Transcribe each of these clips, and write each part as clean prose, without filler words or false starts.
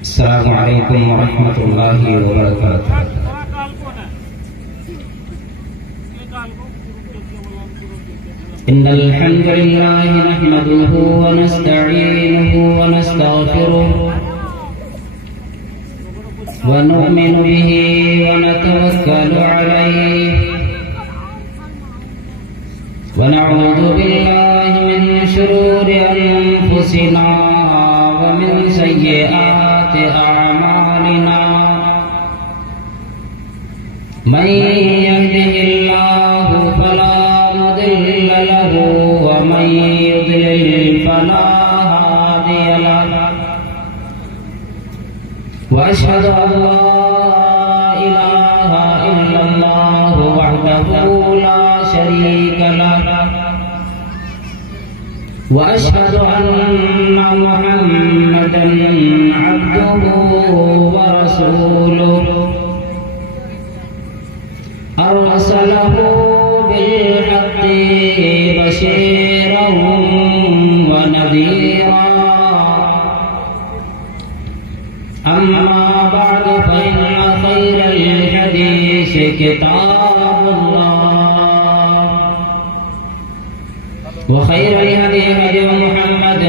السلام علیکم ورحمۃ اللہ وبرکاتہ. إن الحمد لله نحمده ونستعينه ونستغفره ونؤمن به ونتوكل عليه ونعوذ بالله من شرور أنفسنا ومن سيئات أعمالنا من يهده الله فلا مضل له ومن يضلل فلا هادي له وأشهد أن لا إله إلا الله وحده لا شريك له وأشهد أن محمدا عبده ورسوله أرسله بالحق بشيرا ونذيرا. أما بعد فإن خير الحديث كتاب الله وخير الهدي هدي محمد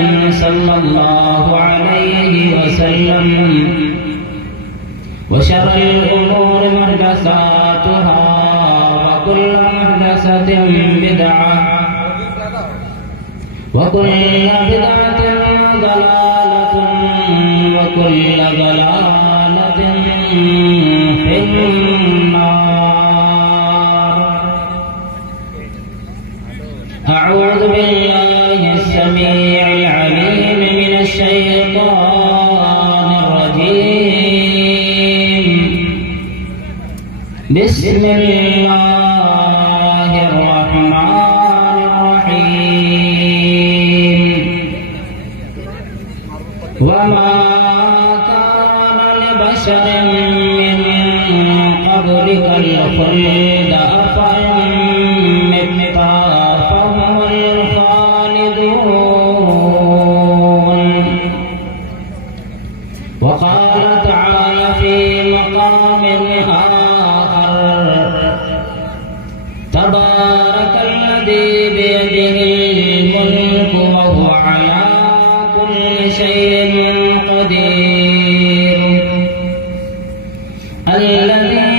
صلى الله عليه وسلم وشر الأمور محدثاتها وكل محدثة بدعة وكل بدعة ضلالة وكل ضلالة في النار. أعوذ بالله السميع العليم من الشيطان الرجيم. بسم الله الرحمن الرحيم. وما كان لبشر من قبلك الخلد أفإن مت فهم الخالدون. وقال تعالى في مقام آخر تبارك الذي بيده الملك وهو على كل شيء قدير. الذي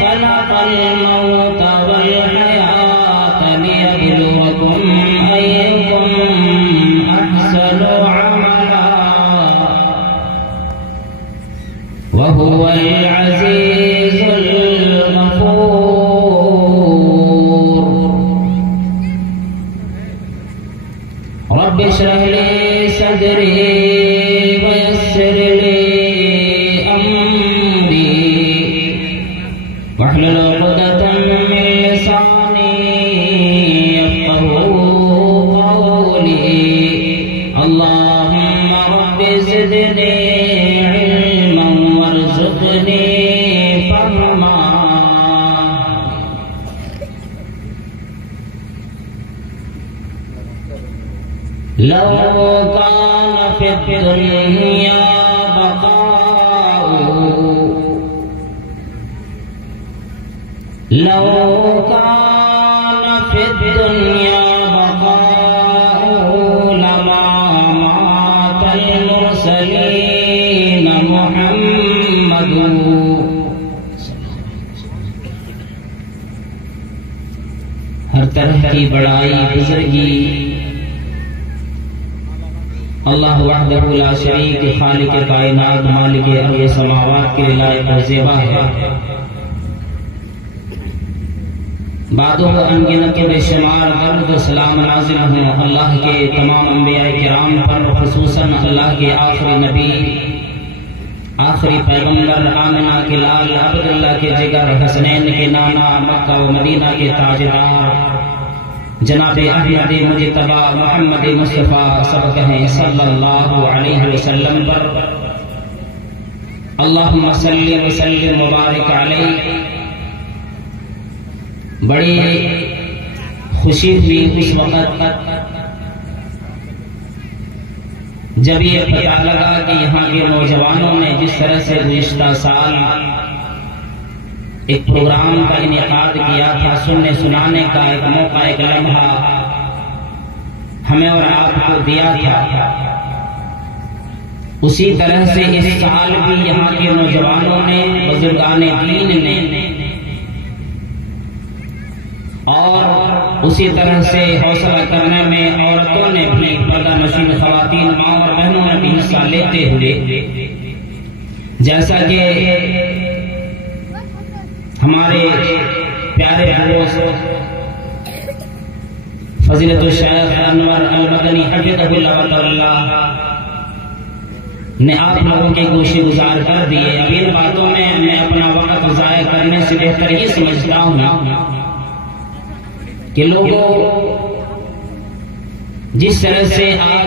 خلق الموت والحياة ليبلوكم أيكم أحسن عملا وهو العزيز الغفور. رب اشرح لي صدري ويسر لي أمري واحلل عقدة من لساني يفقهوا قولي. اللهم رب زدني علما وارزقني فهما. لو كان في الدنيا بقاء لو كان في الدنيا بقاء لما مات المرسلين محمد. ہر طرح کی بڑائی بزرگی اللہ وحدہ لا شریک خالق کائنات مالک ارض سماوات کے لائق و زیبا ہے. بعدوں انگنت کے بے شمار درد و سلام نازل ہوں اللہ کے تمام انبیاء کرام پر، خصوصاً اللہ کے آخری نبی آخری پیغمبر آمنہ کے لال عبداللہ کے جگر حسنین کے نانا مکہ و مدینہ کے تاجدار جناب احمد مجتبی محمد مصطفیٰ سب کہیں صلی اللہ علیہ وسلم پر. اللہم صلی وسلم مبارک علیہ. بڑی خوشی ہوئی اس وقت جب یہ پتہ لگا کہ یہاں کے نوجوانوں نے جس طرح سے گزشتہ سال ایک پروگرام کا انعقاد کیا تھا، سننے سنانے کا ایک موقع، ایک لمحہ ہمیں اور آپ کو دیا تھا، اسی طرح سے اس سال بھی یہاں کے نوجوانوں نے، بزرگان دین نے، اور اسی طرح سے حوصلہ کرنے میں عورتوں نے بھی، پردہ نشین خواتین ماں اور بہنوں نے بھی حصہ لیتے ہوئے، جیسا کہ ہمارے پیارے دوست فضیلت الشیخ انور المدنی حفظہ اللہ تعالی نے آپ لوگوں کے گوشے گزار کر دیے۔ اب ان باتوں میں اپنا وقت ضائع کرنے سے بہتر یہ سمجھتا ہوں کہ لوگوں جس طرح سے آج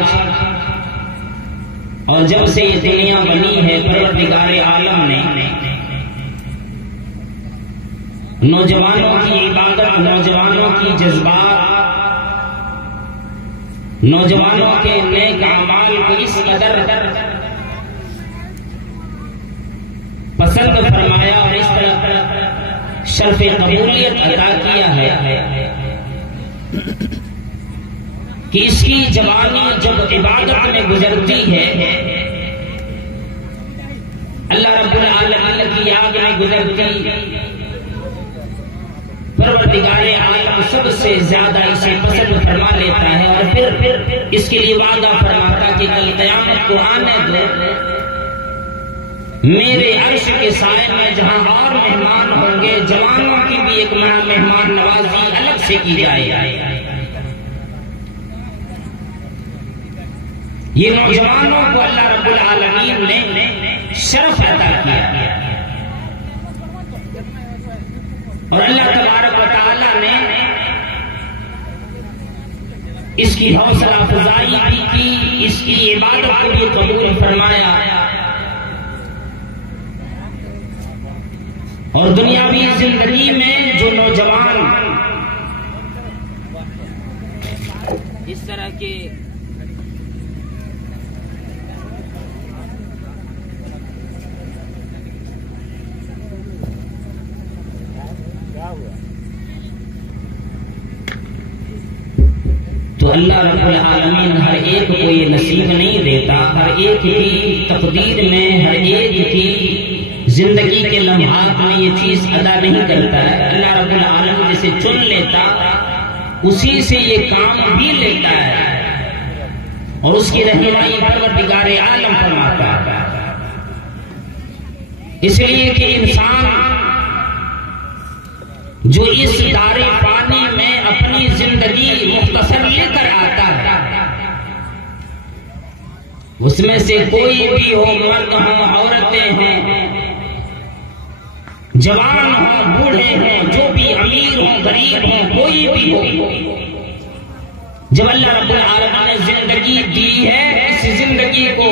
اور جب سے یہ دنیا بنی ہے، پروردگار عالم نے نوجوانوں کی عبادت، نوجوانوں کی جذبات، نوجوانوں کے نیک اعمال کو اس قدر پسند فرمایا اور اس طرح شرف قبولیت عطا کیا ہے کہ اس کی جوانی جب عبادت میں گزرتی ہے، اللہ رب العالمین کی یاد میں گزرتی، پروردگار عالم سب سے زیادہ اسے پسند فرما لیتا ہے، اور پھر اس کے لیے وعدہ فرماتا کہ کل قیامت کو آنے دو، میرے عرش کے سائے میں جہاں اور مہمان ہوں گے، جوانوں کی بھی ایک مہمان نوازی الگ سے کی جائے۔ یہ نوجوانوں کو اللہ رب العالمین نے شرف عطا کیا، اور اللہ تبارک و تعالی نے اس کی حوصلہ افزائی بھی کی، اس کی عبادت کو بھی قبول فرمایا، اور دنیاوی زندگی میں جو نوجوان اس طرح کے تو اللہ رب العالمین ہر ایک کو یہ نصیب نہیں دیتا، ہر ایک کی تقدیر میں، ہر ایک کی زندگی کے لمحات میں یہ چیز ادا نہیں کرتا ہے۔ اللہ رب العالمین جسے چن لیتا اسی سے یہ کام بھی لیتا ہے، اور اس کی رہنمائی پروردگار عالم فرماتا ہے۔ اس لیے کہ انسان جو اس دار پانی میں اپنی زندگی مختصر لے کر آتا ہے، اس میں سے کوئی بھی ہو، مرد ہوں، عورتیں ہوں، جوان ہوں، بوڑھے ہوں، جو بھی امیر ہوں، غریب ہوں، کوئی بھی ہو، جب اللہ رب العالمین نے زندگی دی ہے، اس زندگی کو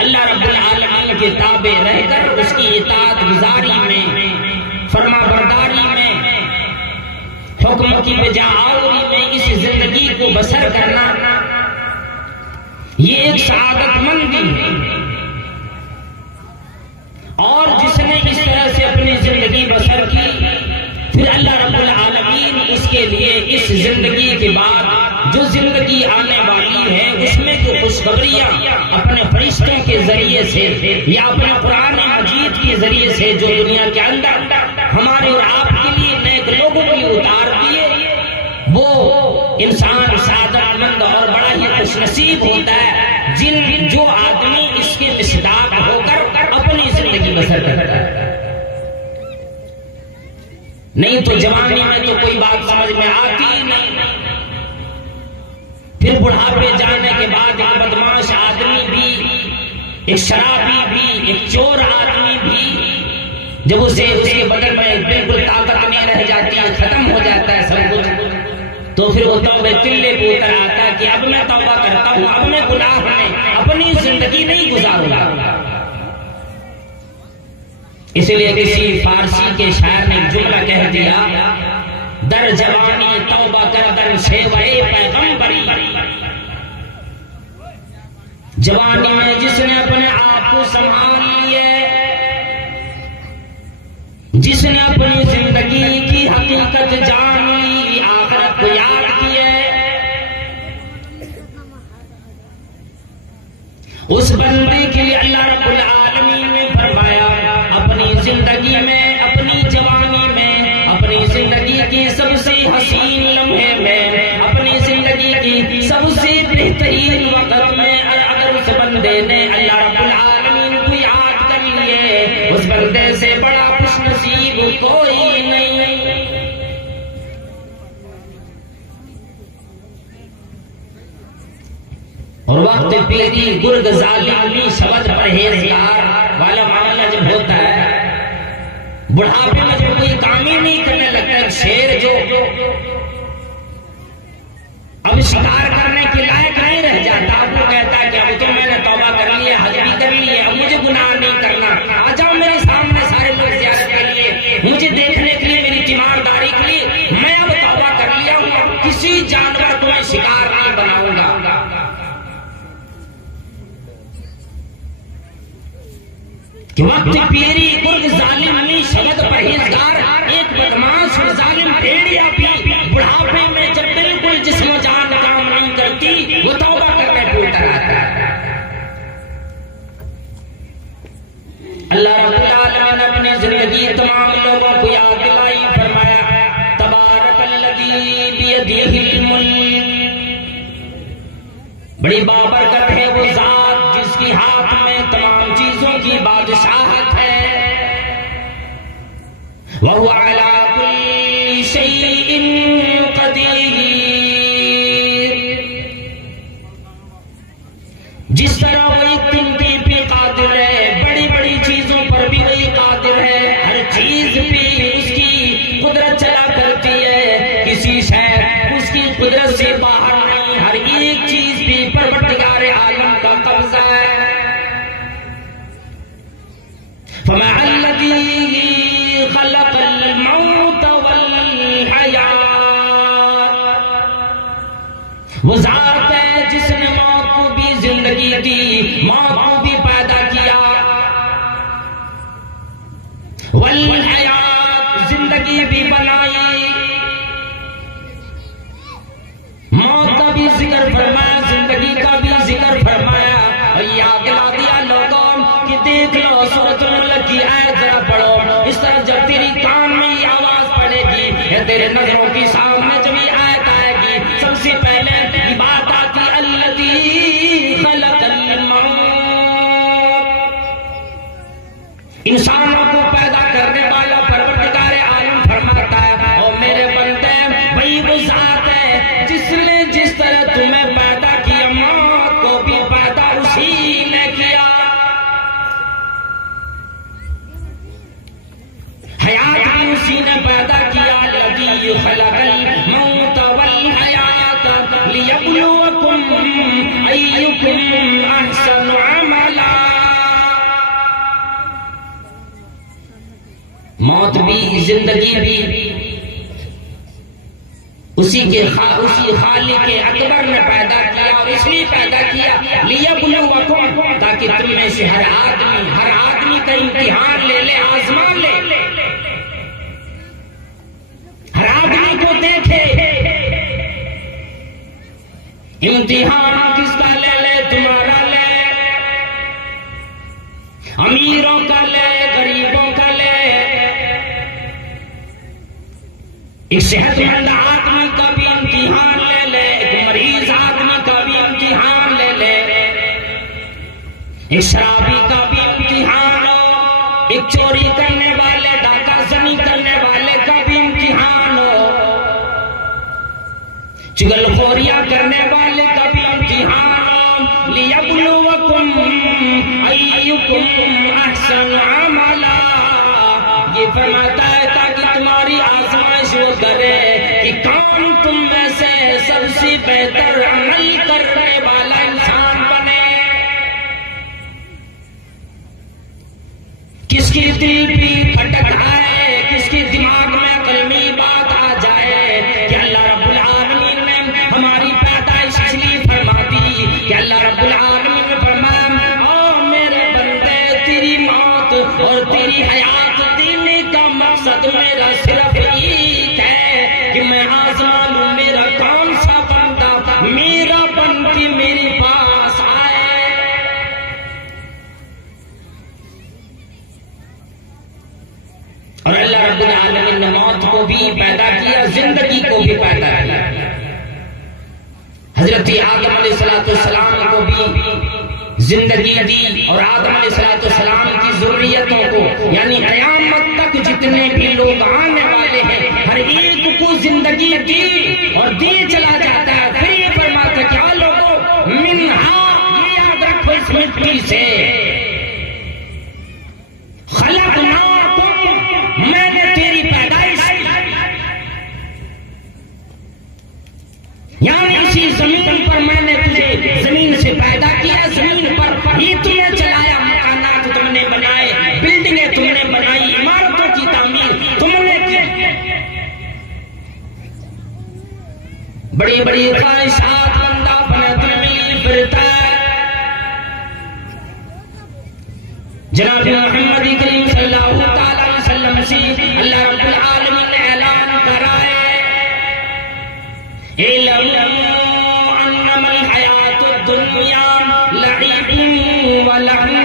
اللہ رب العالمین کے تابع رہ کر اس کی اطاعت گزاری میں، فرما برداری میں، حکم کی بجا آوری میں اس زندگی کو بسر کرنا، یہ ایک سعادت مندی ہے۔ اور جس نے اس طرح سے اپنی زندگی بسر کی، پھر اللہ رب العالمین اس کے لیے اس زندگی کے بعد جو زندگی آنے والی ہے، اس میں جو خوشخبریاں اپنے فرشتوں کے ذریعے سے یا اپنے قرآن مجید کے ذریعے سے جو دنیا کے اندر ہمارے اور آپ کے لیے نیک لوگوں کی اتار دیے، وہ انسان سعادت مند اور بڑا ہی خوش نصیب ہوتا ہے جو آدمی اس کے مصداق ہو کر اپنی زندگی بسر کرتا ہے۔ نہیں تو جوانی میں تو کوئی بات سمجھ میں آتی ہی نہیں، پھر بڑھاپے جانے کے بعد ایک بدماش آدمی بھی، ایک شرابی بھی، ایک چور آدمی بھی، جب اسے اس کے بدن میں بالکل طاقت نہیں رہ جاتی ہے، ختم ہو جاتا ہے سب کچھ، تو پھر وہ توبہ تلے پہ اتر آتا ہے کہ اب میں توبہ کرتا ہوں، اب میں گناہ میں اپنی زندگی نہیں گزاروں گا۔ اس لیے کسی فارسی کے شاعر نے ایک جملہ کہہ دیا، در جوانی توبہ کردن شیوہ پیغمبری، جوانی میں جس نے اپنے آپ کو سنبھال لیا، جس نے اپنی زندگی کی حقیقت جان لی، آخرت کو یاد کیا، اس بندے کے لیے اللہ رب العالمین نے فرمایا اپنی زندگی میں، اپنی جوانی میں، اپنی زندگی کی سب سے حسین لمحے میں، اپنی زندگی کی سب سے بہترین وقت میں، اگر اس بندے نے اللہ رب العالمین کو یاد کر لیے، اس بندے سے بڑا خوش نصیب کوئی نہیں۔ اور وقت پیری گرگ ظالمی شبد پرہیزگار والا معاملہ جب ہوتا ہے، بڑھاپے میں جب کوئی کام ہی نہیں کرنے لگتا، ایک شیر جو اب شکار کرنے کے لائق نہیں رہ جاتا، وہ کہتا ہے کہ اب تو میں نے توبہ کر لی ہے، حج بھی کر لی ہے، اب مجھے گناہ نہیں کرنا، آ جاؤ میرے سامنے سارے لوگ زیارت کے لیے، مجھے دیکھنے کے لیے، میری تیمارداری کے لیے، میں اب توبہ کر لیا ہوں، اب کسی جانور کو میں شکار نہیں بناؤں گا۔ کہ وقت پیری گرگ ظالم شبد پرہیزگار، ایک بدماش اور ظالم بھیڑیا بھی بڑھاپے میں جب بالکل جسم و جان کام نہیں کرتی، وہ توبہ کر کے ڈھونڈتا رہتا ہے۔ اللہ رب العالمین اپنی زندگی تمام لوگوں کو یاد دلائی، فرمایا تبارک الذی بیدہ الملک، بڑی بابرکت ہے وہ ذات جس کی ہاتھ میں تمام چیزوں کی بادشاہت ہے، وَهُوَ عَلَىٰ كُلِّ شَيْءٍ قَدِيرٌ، جس طرح وہ ایک تنبیہ پہ قادر ہے، بڑی بڑی چیزوں پر بھی وہی قادر ہے، ہر چیز پہ اس کی قدرت چلا کرتی ہے، کسی شے اس کی قدرت سے باہر نہیں، ہر ایک چیز پہ پروردگار عالم کا قبضہ ہے۔ فَمَعَ الَّذِي خَلَقَ الْمَوْتَ وَالْحَيَاةَ، وہ ذات ہے جس نے موت کو بھی زندگی دی، موت کو بھی پیدا کیا، والحیات، زندگی بھی بنائی، موت کا بھی ذکر فرمایا، زندگی کا بھی ذکر فرمایا، اور یاد دلا دیا لوگوں کہ دیکھ لو سورۃ الملک کی آیت ذرا پڑھو، اس طرح جب تیری کان میں یہ آواز پڑے گی یا تیرے نظروں کی سامنے جب یہ آیت آئے گی، سب سے پہلے یہ بات آتی الذی خلق الموت، انسانوں کو پیدا کرنے والا پروردگار عالم فرماتا ہے اور میرے بندے وہی وہ ذات ہے جس نے جس طرح تمہیں پیدا کیا، موت کو بھی پیدا اسی نے کیا، حیات بھی اسی نے پیدا کیا، الذی خلق الموت والحیات لیبلوکم ایکم احسن عملا، موت بھی زندگی بھی اسی خالق اکبر نے پیدا کیا، اور اس لیے پیدا کیا لیبلوکم، تاکہ تم میں سے ہر آدمی کا امتحان لے لے، آزما لے، ہر آدمی کو دیکھے، امتحان کس کا لے لے، تمہارا لے، امیروں کا لے، غریبوں کا لے، ایک صحت مند آدمی کا بھی امتحان لے لے، ایک مریض آدمی کا بھی امتحان لے لے، ایک شرابی کا بھی امتحان ہو، ایک چوری کرنے والے، ڈاکہ زنی کرنے والے کا بھی امتحان ہو، چغل خوریاں کرنے والے کا بھی امتحان ہو، لیبلوکم ایکم احسن عملا، یہ فرماتا ہے تاکہ تمہاری آزمائش وہ کرے کہ کون تم میں سے سب سے بہتر عمل کرنے والا انسان بنے، کس کی دل بھی پھٹک آئے، کس کی دماغ میں قلمی بات آ جائے کہ اللہ رب العالمین نے ہماری پیدائش اس لیے فرما دی، کہ اللہ رب العالمین نے ایسی حیات دینے کا مقصد میرا صرف ایک ہے کہ میں آزما لوں میرا کون سا بندہ میرا بن کے میرے پاس آئے. اور اللہ رب العالمین نے موت کو بھی پیدا کیا، زندگی کو بھی پیدا کیا. حضرت آدم علیہ السلام کو بھی زندگی دی، اور آدم علیہ السلام کی ذریتوں کو، یعنی قیامت تک جتنے بھی لوگ آنے والے ہیں ہر ایک کو زندگی دی اور دی چلا جاتا ہے. پھر یہ فرماتا کیا لوگوں منہا، یہ یاد رکھو اس مٹی سے خلقناکم، میں نے تیری پیدائش یعنی اسی زمین پر میں نے تجھے زمین سے پیدا کیا، زمین پر ہی تم نے چلایا، مکانات تم نے بنائے، بلڈنگیں تم نے بنائی، عمارتوں کی تعمیر تم نے کی، بڑی بڑی خواہشات بندہ اپنے دل میں پھرتا ہے. جناب محمد کریم صلی اللہ تعالی علیہ وسلم سے اللہ رب العالمین نے اعلان کرا ہے اعلموا انما الحیات الدنیا لعب ولہو.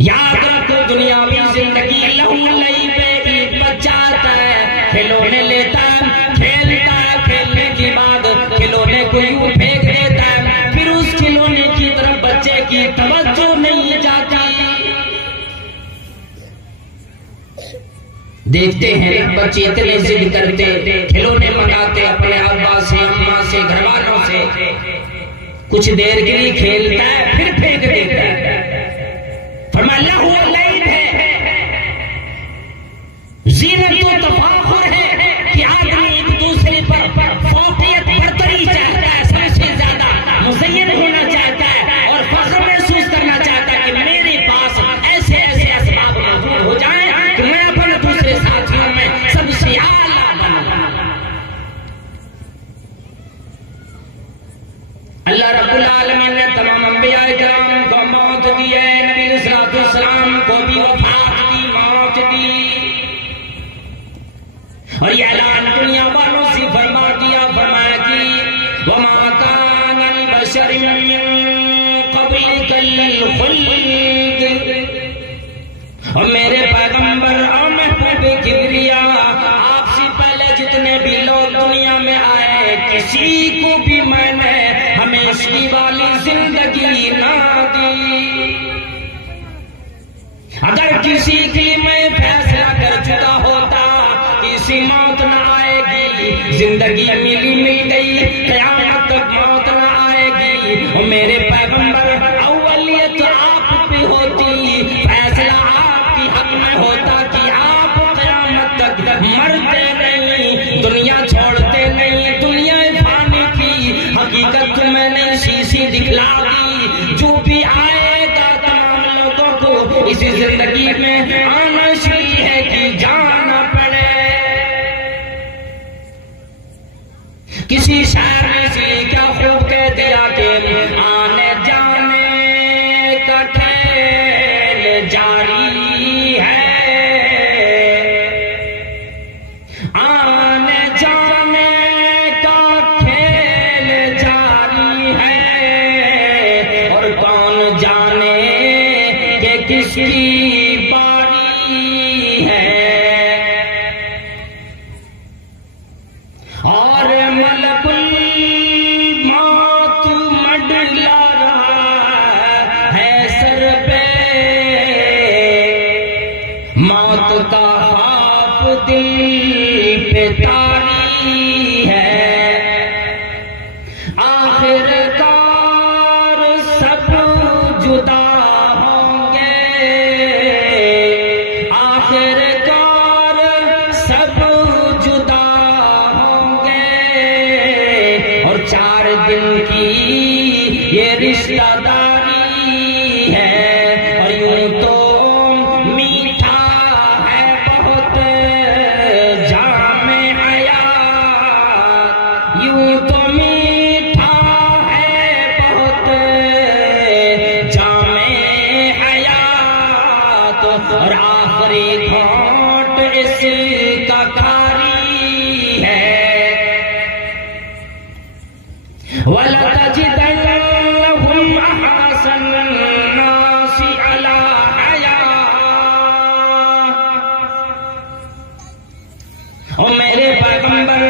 یاد رکھو دنیاوی زندگی لہو لعب پہ ایک بچہ آتا ہے، کھلونے لیتا ہے، کھیلتا ہے، کھیلنے کے بعد کھلونے کو یوں پھینک دیتا ہے، پھر اس کھلونے کی طرف بچے کی توجہ نہیں جاتی. دیکھتے ہیں بچے اتنے ضد کرتے، کھلونے منگاتے اپنے ابا سے، اماں سے، گھر والوں سے، کچھ دیر کے لیے کھیلتا ہے پھر پھینک دیتا ہے. فرمایا لہو لعب ہے، زینت و تفاخر ہے کہ آدمی ایک دوسرے پر فوقیت برتری چاہتا ہے، سب سے زیادہ مزین ہونا چاہتا ہے اور فخر محسوس کرنا چاہتا ہے کہ میرے پاس ایسے ایسے اسباب موجود ہو جائیں کہ میں اپنے دوسرے ساتھیوں میں سب سے اعلیٰ بنوں. اللہ رب العالمین نے تمام انبیاء کرام کو موت دی ہے، نبی علیہ السلام کو بھی وفات دی، موت دی، اور یہ اعلان دنیا والوں سے فرما دیا، فرمایا کہ وما کان لبشر من قبلک الخلد. اور میرے پیغمبر اور محبوب کبریا آپ سے پہلے جتنے بھی لوگ دنیا میں آئے کسی کو بھی میں نے ہمیشگی والی زندگی نہ دی. اگر کسی کے لیے میں فیصلہ کر چکا ہوتا کسی موت نہ آئے گی، زندگی مل گئی، قیامت تک موت نہ آئے گی، اور میرے پیغمبر اولیت آپ پہ ہوتی، فیصلہ آپ کی حق میں ہوتا کہ آپ قیامت تک مرتے نہیں، دنیا چھوڑتے نہیں. دنیا فانی کی حقیقت میں نے اسی دکھلا دی. جو بھی آئے گا تمام لوگوں کو اسی زندگی میں آنا شریع ہے کہ جانا پڑے. کسی شاعر نے اسی کیا خوب کہہ دیا کہ آنے جانے کا کھیل جاری ہے، آنے جانے کا کھیل جاری ہے، اور کون جانے کہ کس کی باری ہے. اور ملک الموت مڈلا رہا ہے سر پہ، موت کا خوف دل پہ طاری ہے. آخر کار سب جدا ہوں گے، آخر کار سب جدا ہوں گے، اور 4 دن کی یہ رشتہ داری ہے. اور یوں تو میٹھا ہے بہت جام حیات، یوں تو میٹھا ہے بہت جام حیات. وَلَتَجِدَنَّهُمْ أَحْرَصَ النَّاسِ عَلَى حَيَاةٍ. اور میرے پیغمبر،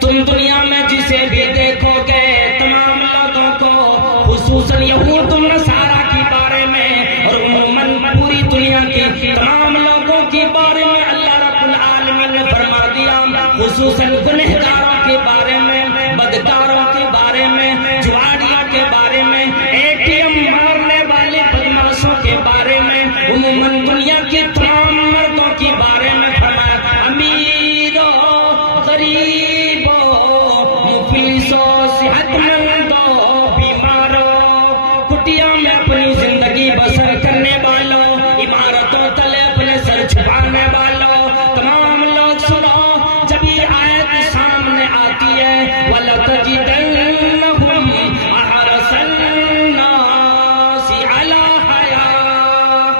تم دنیا میں جسے بھی دیکھو گے تمام لوگوں کو، خصوصاً یہود و نصارہ کے بارے میں اور عموماً پوری دنیا کے تمام لوگوں کے بارے میں اللہ رب العالمین نے فرما دیا، خصوصاً گنہگاروں کے بارے میں، بدکاروں کے بارے میں، جواڑیوں کے بارے میں، ATM مارنے والے بدماشوں کے بارے میں، عموماً دنیا کے تمام مردوں کے بارے میں فرمایا، امیروں، غریبوں، مفلسوں، صحت مندوں، بیماروں، کٹیا میں اپنی زندگی بسر کرنے والوں، عمارتوں تلے اپنے سر چھپانے والوں، تمام لوگ سنو، جب یہ آیت سامنے آتی ہے وَلَتَجِدَنَّهُمْ أَحْرَصَ النَّاسِ عَلَى حَيَاةٍ.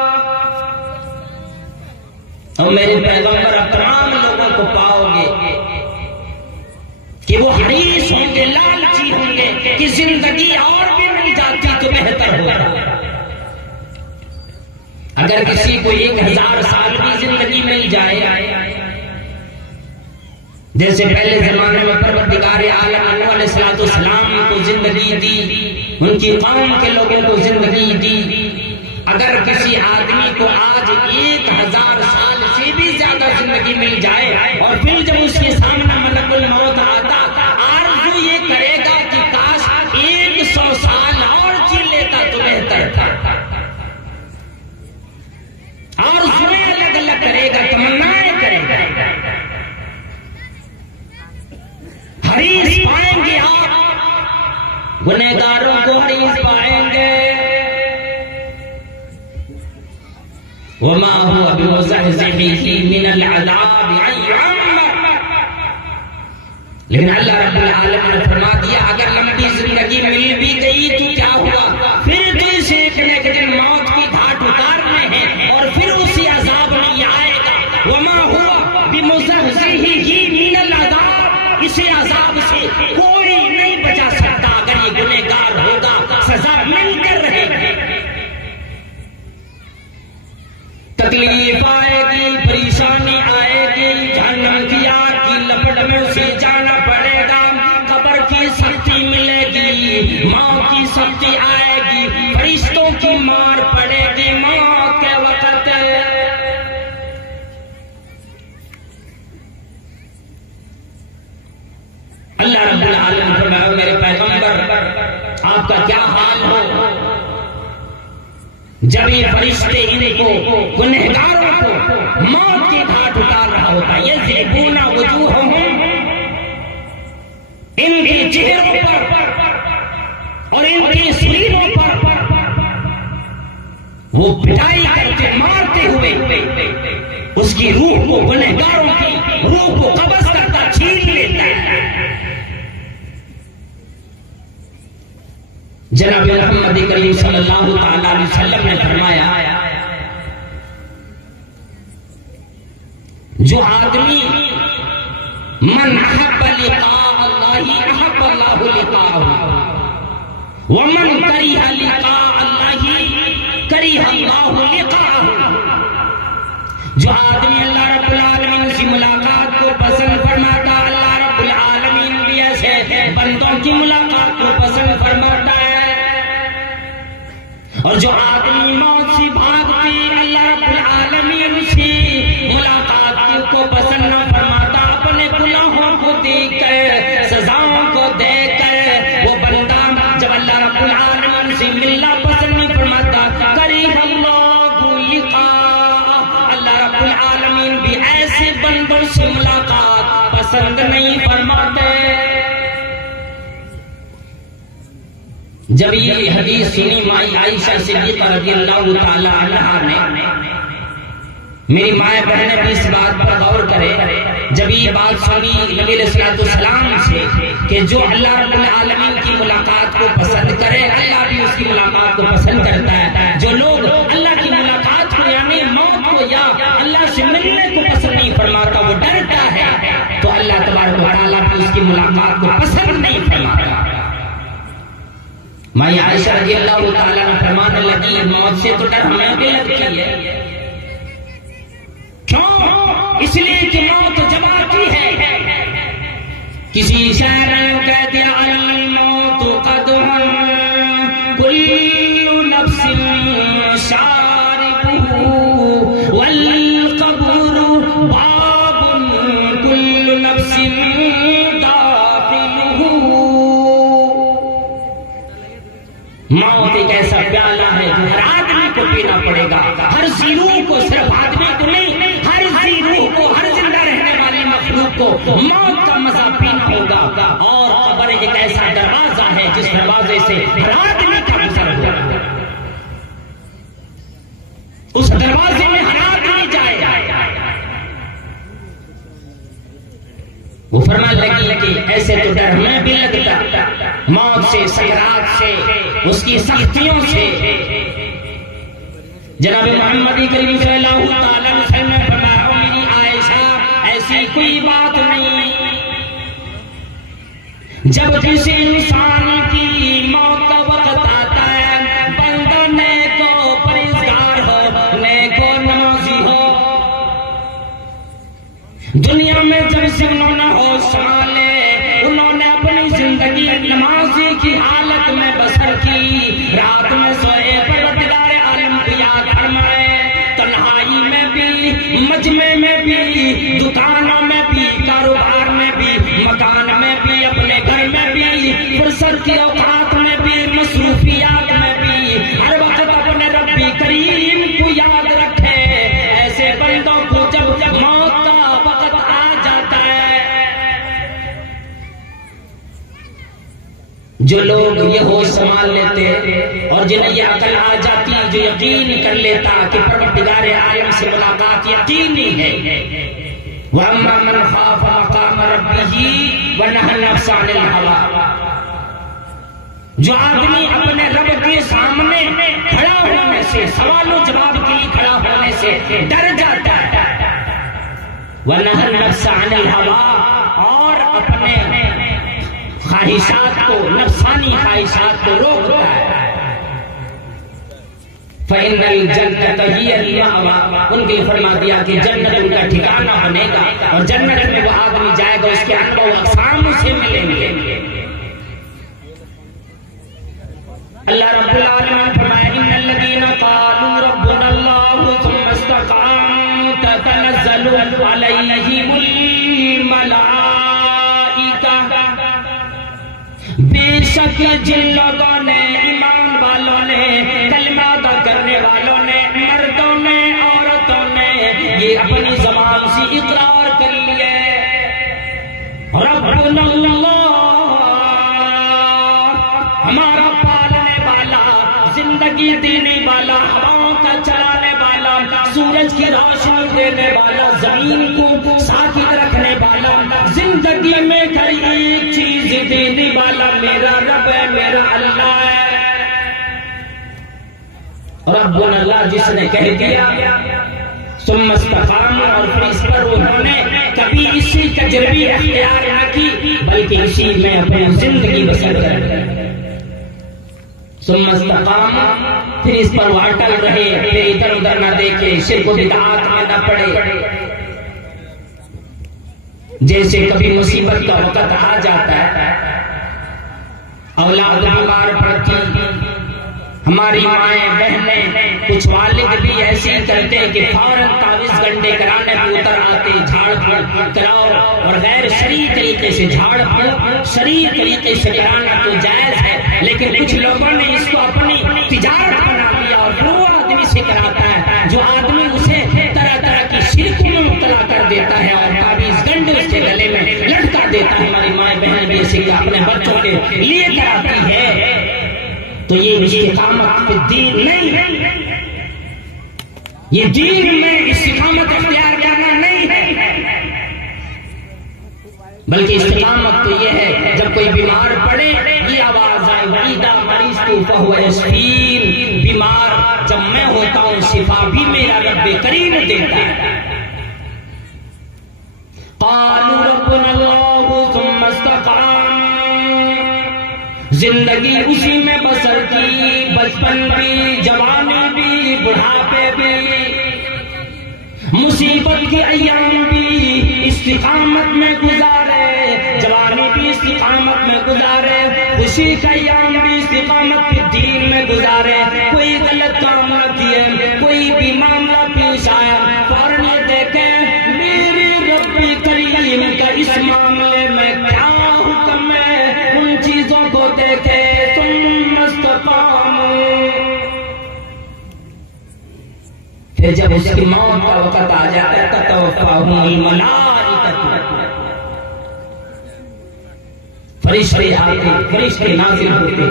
اور میرے پیغمبر تمام لوگوں کو پاؤ گے کہ وہ حریص ہوں گے، لالچی ہوں گے کہ زندگی اور بھی مل جاتی تو بہتر ہوتا. اگر کسی کو 1000 سال کی زندگی مل جائے، جیسے پہلے زمانے میں پروردگار عالم نوح علیہ السلام کو زندگی دی، ان کی قوم کے لوگوں کو زندگی دی، اگر کسی آدمی کو آج 1000 سال سے بھی زیادہ زندگی مل جائے اور پھر جب اس کے سامنے ملک الموت آتا، آرزو یہ کرے گا کہ کاش 100 سال اور جی لیتا تو بہتر تھا. آرزویں الگ الگ کرے گا، تمنائیں کرے گا. حریص پائیں گے آپ، گنہگاروں کو حریص پائیں گے. وَمَا هُوَ بِمُزَحْزِحِهِ مِنَ الْعَذَابِ أَن يُعَمَّرَ. لیکن اللہ رب العالمین نے فرما دیا اگر لمبی زندگی مل بھی گئی تو کیا ہوا، پھر تو اسے ایک نہ ایک دن موت کی گھاٹ اتارنے ہیں اور پھر اسی عذاب میں یہ آئے گا. وَمَا هُوَ بِمُزَحْزِحِهِ مِنَ الْعَذَابِ. اسے عذاب سے کوئی نہیں بچا سکتا اگر یہ گنہگار ہوگا، سزا مل کر رہے گی. تکلیف آئے گی، پریشانی آئے گی، جہنم کی آگ کی لپٹ میں اسے جانا پڑے گا، قبر کی سختی ملے گی، موت کی سختی آئے گی، فرشتوں کی مار پڑے گی موت کے وقت. اللہ رب العالمین فرمایا میرے پیغمبر آپ کا کیا حال ہو جب یہ فرشتے ان کو گنہگاروں کو موت کی گھاٹ اتار رہا ہوتا ہے. یضربون وجوہہم، ان کے چہروں پر اور ان کے سروں پر وہ پٹائی کرتے مارتے ہوئے اس کی روح کو، گنہگاروں کی روح کو قبض کرتا، چھین لیتا ہے. جناب محمد کریم صلی اللہ تعالی علیہ وسلم نے فرمایا جو آدمی من احب لقاء اللہ احب اللہ لقاءہ ومن کرہ لقاء اللہ کرہ اللہ لقاءہ. جو آدمی اللہ رب العالمین سے ملاقات کو پسند فرماتا، اللہ رب العالمین بھی ایسے بندوں کی ملاقات کو پسند فرماتا ہے. اور جو آدمی موت سے بھاگتی اللہ رب العالمین سے ملاقات کو پسند نہ فرماتا، اپنے گناہوں کو دیکھ کر، سزاؤں کو دیکھ کر، وہ بندہ جب اللہ رب العالمین سے ملنا پسند نہیں فرماتا، قریب اللہ لقاء، اللہ رب العالمین بھی ایسے بندوں سے ملاقات پسند نہیں فرماتے. جب یہ حدیث سنی مائی عائشہ صدیقہ رضی اللہ تعالی عنہا نے، میری مائیں بہنیں بھی اس بات پر غور کرے، جب یہ بات سنی نبی علیہ السلام سے کہ جو اللہ رب العالمین کی ملاقات کو پسند کرے اللہ بھی اس کی ملاقات کو پسند کرتا ہے. جو لوگ اللہ کی ملاقات کو یعنی موت کو یا اللہ سے ملنے کو پسند نہیں فرماتا، وہ ڈرتا ہے، تو اللہ تبارک و تعالیٰ بھی اس کی ملاقات کو پسند نہیں فرماتا۔ مائی عائشہ رضی اللہ تعالیٰ نے فرمانے لگی موت سے تو ڈر ہمیں بھی لگتی ہے، کیوں؟ اس لیے کہ موت جب آتی ہے، کسی شاعر نے کہہ دیا الموت قدم کل نفس شاربہ والقبر باب کل نفس داخلہ۔ موت ایک ایسا پیالہ ہے جو ہر آدمی کو پینا پڑے گا، ہر ذی روح کو، صرف آدمی کو نہیں، ہر ذی روح کو، ہر زندہ رہنے والی مخلوق کو موت کا مزہ پینا ہوگا۔ اور قبر ایک ایسا دروازہ ہے جس دروازے سے ہر آدمی کا گزر ہوگا، اس دروازے میں ہر آدمی جائے گا۔ وہ فرمانے لگی کہ ایسے تو ڈر ہمیں بھی لگتا موت سے، سکرات سے، اس کی سختیوں سے۔ جناب محمد کریم صلی اللہ تعالی علیہ وسلم نے فرمایا میری عائشہ ایسی کوئی بات نہیں جب کسی انسان کی موت کا وقت آتا ہے بندہ نیک و پرہیزگار ہو، نیک و نمازی ہو، دنیا میں جب سے انہوں نے ہوش سنبھالے انہوں نے اپنی زندگی نمازی کی حالت میں بسر کی، رات میں سوئے پروردگار عالم کو یاد فرمائے، تنہائی میں بھی، مجمع میں بھی، دکانوں میں بھی، کاروبار میں بھی، مکان میں بھی، اپنے گھر میں بھی، فرصت کی اوقات میں بھی، مصروفیات میں بھی، ہر وقت اپنے رب کریم کو یاد رکھے۔ ایسے بندوں کو جب موت کا وقت آ جاتا ہے، جو لوگ یہ ہوش سنبھال لیتے اور جنہیں یہ عقل آ جاتی، جو یقین کر لیتا کہ پروردگار عالم سے ملاقات یقینی ہے، وَأَمَّا مَنْ خَافَ مَقَامَ رَبِّهِ وَنَهَى النَّفْسَ عَنِ الْهَوَىٰ، جو آدمی اپنے رب کے سامنے کھڑا ہونے سے، سوال و جواب کے لیے کھڑا ہونے سے ڈر جاتا ہے، وَنَهَى النَّفْسَ عَنِ الْهَوَىٰ، اور اپنے خواہشات کو، نفسانی خواہشات کو روکتا ہے، فَإِنَّ الْجَنَّةَ هِيَ الْمَأْوَىٰ، ان کے فرما دیا کہ جنت ان کا ٹھکانہ بنے گا، اور جنت میں وہ آدمی جائے گا اس کے انواع و اقسام سے ملیں گے۔ اللہ رب العالمین فرمایا ان الذین قالوا ربنا اللہ ثم استقاموا تتنزل علیہم الملائکہ، بے شک جن لوگوں نے، ایمان والوں نے، کلمہ ادا کرنے والوں نے، مردوں نے، عورتوں نے یہ اپنی زبان سے اقرار کر لیے ربنا اللہ، ہمارا پالنے والا، زندگی دینے والا، ہواؤں کا چلانے والا، سورج کی روشنی دینے والا، زمین کو ساکت رکھنے والا، زندگی میں ہر ایک چیز دینے والا میرا رب ہے، میرا اللہ ہے۔ ربنا اللہ جس نے کہہ دیا ثم استقاموا، اور پھر اس پر انہوں نے کبھی اسی تجربی اختیار نہ کی بلکہ اسی میں اپنی زندگی بسر کر، ثم استقاموا، پھر اس پر واٹل رہے، پھر ادھر ادھر نہ دیکھے، شرک و بدعات میں نہ پڑے۔ جیسے کبھی مصیبت کا وقت آ جاتا ہے، اولاد بیمار پڑتی، ہماری مائیں بہنیں، کچھ والد بھی ایسے ہی کرتے کہ فوراً تعویذ گنڈے کرانے پہ اتر آتے، جھاڑ پھوڑ کراؤ، اور غیر شرعی طریقے سے جھاڑ پھوڑ شرعی طریقے سے کرانا تو جائز ہے، لیکن کچھ لوگوں نے اس کو اپنی تجارت بنا لیا اور وہ آدمی سے کراتا ہے جو آدمی اسے طرح طرح کی شرک میں مبتلا کر دیتا ہے اور تعویذ گنڈے اس کے گلے میں لٹکا دیتا ہے۔ ہماری مائیں بہنیں بھی اسی اپنے بچوں کے لیے کراتی ہے، تو یہ استقامت پہ دین نہیں، یہ دین میں استقامت اختیار کرنا نہیں ہے، بلکہ استقامت تو یہ ہے جب کوئی بیمار پڑے یہ آواز آئے وَإِذَا مَرِضْتُ فَهُوَ يَشْفِينِ، بیمار جب میں ہوتا ہوں شفا بھی میرا رب کریم دیتا ہے۔ قَالُوا رَبُّنَا اللَّهُ ثُمَّ استقام، زندگی اسی میں بسر کی، بچپن بھی، جوانی بھی، بڑھاپے بھی، مصیبت کے ایام بھی استقامت میں گزارے، جوانی بھی استقامت میں گزارے، خوشی کا ایام بھی استقامت کے دین میں گزارے، کوئی غلط کام نہ کیے، کوئی بھی معاملہ پیش آیا فوراً یہ دیکھیں میری رب کریم کا اس معاملے میں کیا حکم ہے، ان چیزوں کو دیکھے ثم استقاموا۔ پھر جب اس کی موت کا وقت آ جاتا ہے تتوفاہم الملائکۃ، فرشتے آتے، فرشتے نازل ہوتے،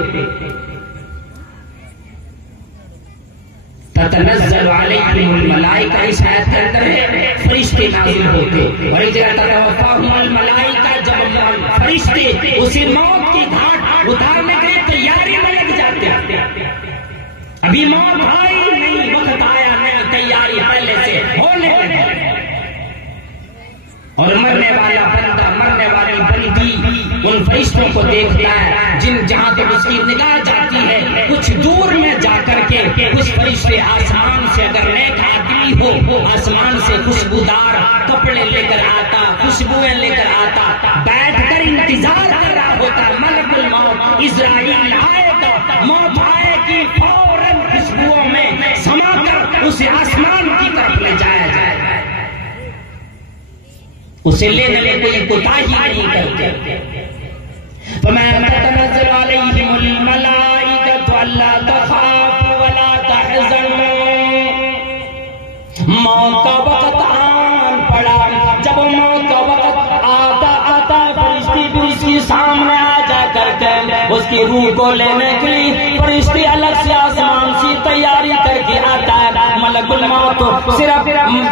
تتنزل علیہم الملائکہ، اس آیت کے اندر ہے فرشتے نازل ہوتے، اور ایک جگہ تتوفاہم الملائکہ، جب فرشتے اسے موت کی گھاٹ اتارنے کے لیے تیاری میں لگ جاتے ہیں، ابھی موت آئی نہیں، وقت آیا نہیں، تیاری پہلے سے ہونے لگی، اور مرنے والا بندہ، مرنے والی بندی ان فرشتوں کو دیکھتا ہے، جہاں تک اس کی نگاہ جاتی ہے کچھ دور میں جا کر کے کچھ فرشتے آسمان سے اگر نیک آدمی ہو آسمان سے خوشبودار کپڑے لے کر آتا، خوشبوئیں لے کر آتا، بیٹھ کر انتظار کر رہا ہوتا، ملک الموت اسرائیل آئے گا، موت آئے گی، فوراً خوشبوؤں میں سما کر اسے آسمان کی طرف لے جایا جائے، اسے لینے میں کوئی کوتاہی نہیں کرتے۔ فَمَا تَتَنَزَّلُ عَلَيْهِمُ الْمَلَائِكَةُ أَلَّا تَخَافُوا وَلَا تَحْزَنُوا۔ موت کا وقت آن پڑا، جب موت کا وقت آتا فرشتے بھی اس کے سامنے آ جا کرتے ہیں، اس کی روح کو لینے کے لیے فرشتے الگ سے آسمان سے تیاری کر کے آتا ہے، ملک الموت صرف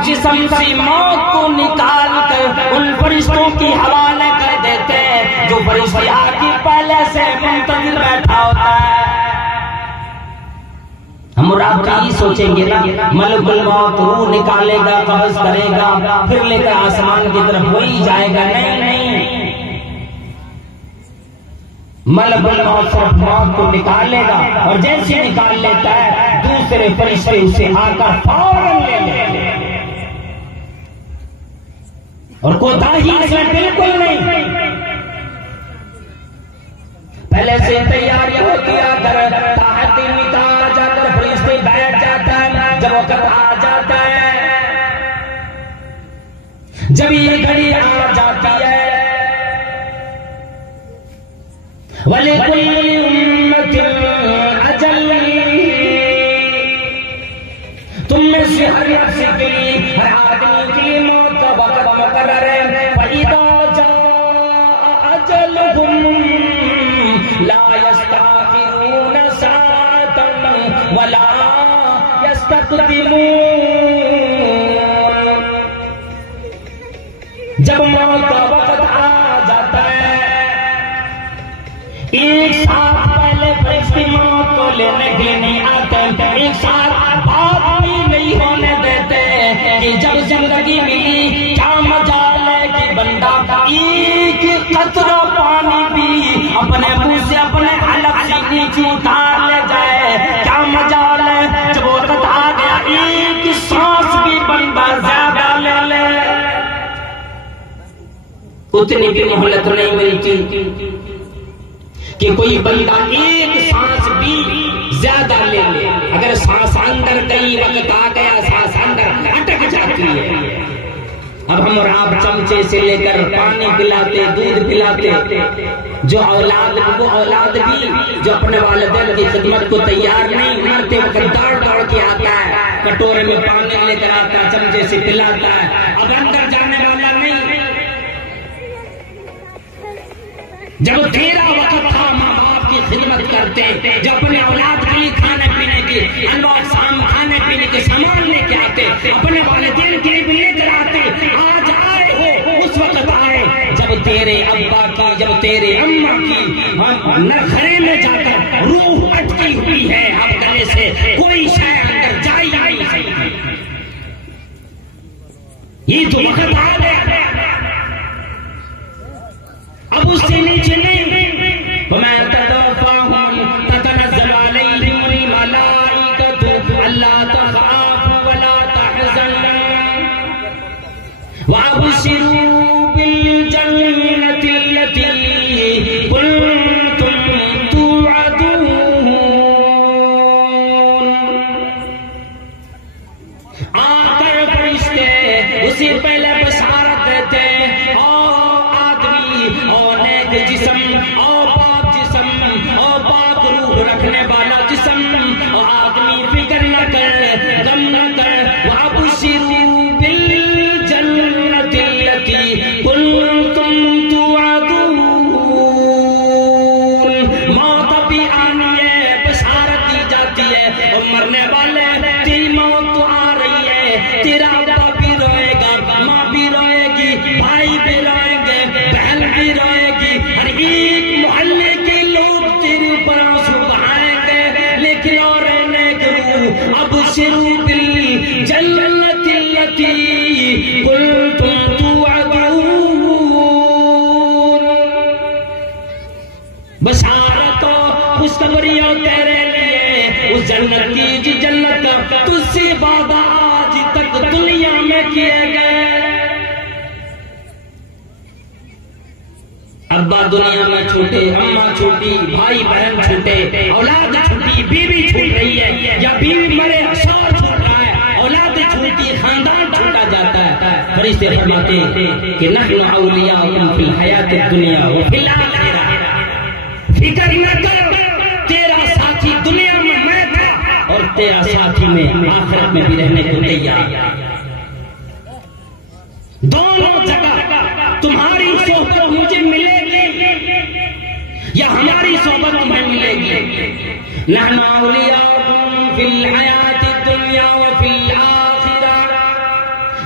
جسم سے موت کو نکال کر ان فرشتوں کی حوالے کر دیتے ہیں، جو فرشتے آ کے پہلے سے منتظر بیٹھا ہوتا ہے۔ ہم اور آپ یہی سوچیں گے نا، ملک الموت روح نکالے گا، قبض کرے گا، پھر لے کر آسمان کی طرف وہی جائے گا، نہیں، ملک الموت صرف موت کو نکالے گا، اور جیسے نکال لیتا ہے دوسرے فرشتے اسے آ کر فوراً لے لیتے ہیں، اور کوتاہی اس میں بالکل نہیں، پہلے سے تیاریاں ہوتی ہے، اگر تاحت نکال آ جاتا ہے فرشتے بیٹھ جاتا ہے، جب وقت آ جاتا ہے، جب یہ گھڑی آ جاتی ہے، وَلِكُلِّ أُمَّةٍ أَجَلٌ، تم میں سے ہر نفس کے لیے، ہر آدمی کے لیے موت کا وقت مقرر ہے، فَإِذَا جَاءَ أَجَلُهُمْ لَا يَسْتَأْخِرُونَ سَاعَةً وَلَا يَسْتَقْدِمُونَ۔ جب موت کا وقت آ جاتا ہے، ایک ساتھ پہلے فرشتے موت کو لینے کے لیے نہیں آتے، ایک ساتھ بات بھی نہیں ہونے دیتے، کہ جب زندگی ملی کیا مجال ہے کہ بندہ ایک قطرہ پانی بھی اپنے منہ سے اپنے حلق سے نیچے اتار لے جائے، کیا مجال ہے جب وقت آ گیا ایک سانس بھی بندہ زیادہ لے لے، اتنی بھی مہلت نہیں ملتی کہ کوئی بندہ ایک سانس بھی زیادہ لے لے، اگر سانس اندر گئی وقت آ گیا سانس اندر اٹک جاتی ہے۔ اب ہم اور آپ چمچے سے لے کر پانی پلاتے، دودھ پلاتے، جو اولاد وہ اولاد بھی جو اپنے والدین کی خدمت کو تیار نہیں، مرتے وقت دوڑ کے آتا ہے، کٹورے میں پانی لے کر آتا ہے، چمچے سے پلاتا ہے، اب اندر جانے والا نہیں۔ جب تیرا وقت تھا ماں باپ کی خدمت کرتے، جب اپنے اولاد کے لیے کھانے پینے کی انواع اقسام کھانے پینے کے سامان لے کے آتے، اپنے والدین کے لیے بھی لے کر آتے، آج آئے ہو اس وقت آئے جب تیرے ابا کی، جب تیرے اماں کی نرخرے میں جا کر روح اٹکی ہوئی ہے، اب گلے سے کوئی شے اندر جائی نہیں، یہ تو وقت آ گیا، اب اب اس سے نیچے نہیں. وَمَا تَتَوَفَّاهُمْ تَتَنَزَّلُ عَلَيْهِمُ الْمَلَائِكَةُ أَلَّا تَخَافُوا وَلَا تَحْزَنُوا وَأَبْشِرُوا بِالْجَنَّةِ الَّتِي كُنتُمْ تُوعَدُونَ. آ کر فرشتے اسے پہلے بشارت دیتے ہیں، اور آدمی اور نیک جسم اور پاک جسم اور پاک روح رکھنے والا جسم، اور آدمی فکر نہ کر، غم نہ کر. وَأَبْشِرُوا بِالْجَنَّةِ الَّتِي كُنتُمْ تُوعَدُونَ. موت ابھی آنی ہے، بشارت دی جاتی ہے، اور مرنے والے تیری موت تو آ رہی ہے. تیرا ابا بھی روئے گا، ماں بھی روئے گی، بھائی بھی روئیں گے، بہن بھی روئے گی، ہر ایک محلے کے لوگ تیرے اوپر آنسو بہائیں گے. لیکن اور نیک روح ابشروا بالجنۃ التي كنتم توعدون. بشارت و خوشخبریاں تیرے لیے اس جنت کی، جس جنت کا تجھ سے وعدہ آج تک دنیا میں کیے گئے. ابا دنیا میں چھوٹے، اماں چھوٹی، بھائی بہن چھوٹے، اولاد چھوٹی، بیوی چھوٹ رہی ہے، یا بیوی مرے شوہر چھوٹ رہا ہے، اولاد چھوٹی، خاندان چھوٹا جاتا ہے. فرشتے فرماتے کہ نحن اولیاؤکم فی الحیات الدنیا وفی الآخرہ. فکر نہ کر، تیرا ساتھی دنیا میں تھا اور تیرا ساتھی میں آخرت میں بھی رہنے کو تیار. دونوں جگہ تمہاری صحبت مجھے ملے گی یا ہماری صحبت تمہیں ملے گی. نحن اولیاؤکم فی الحیات الدنیا وفی الآخرہ.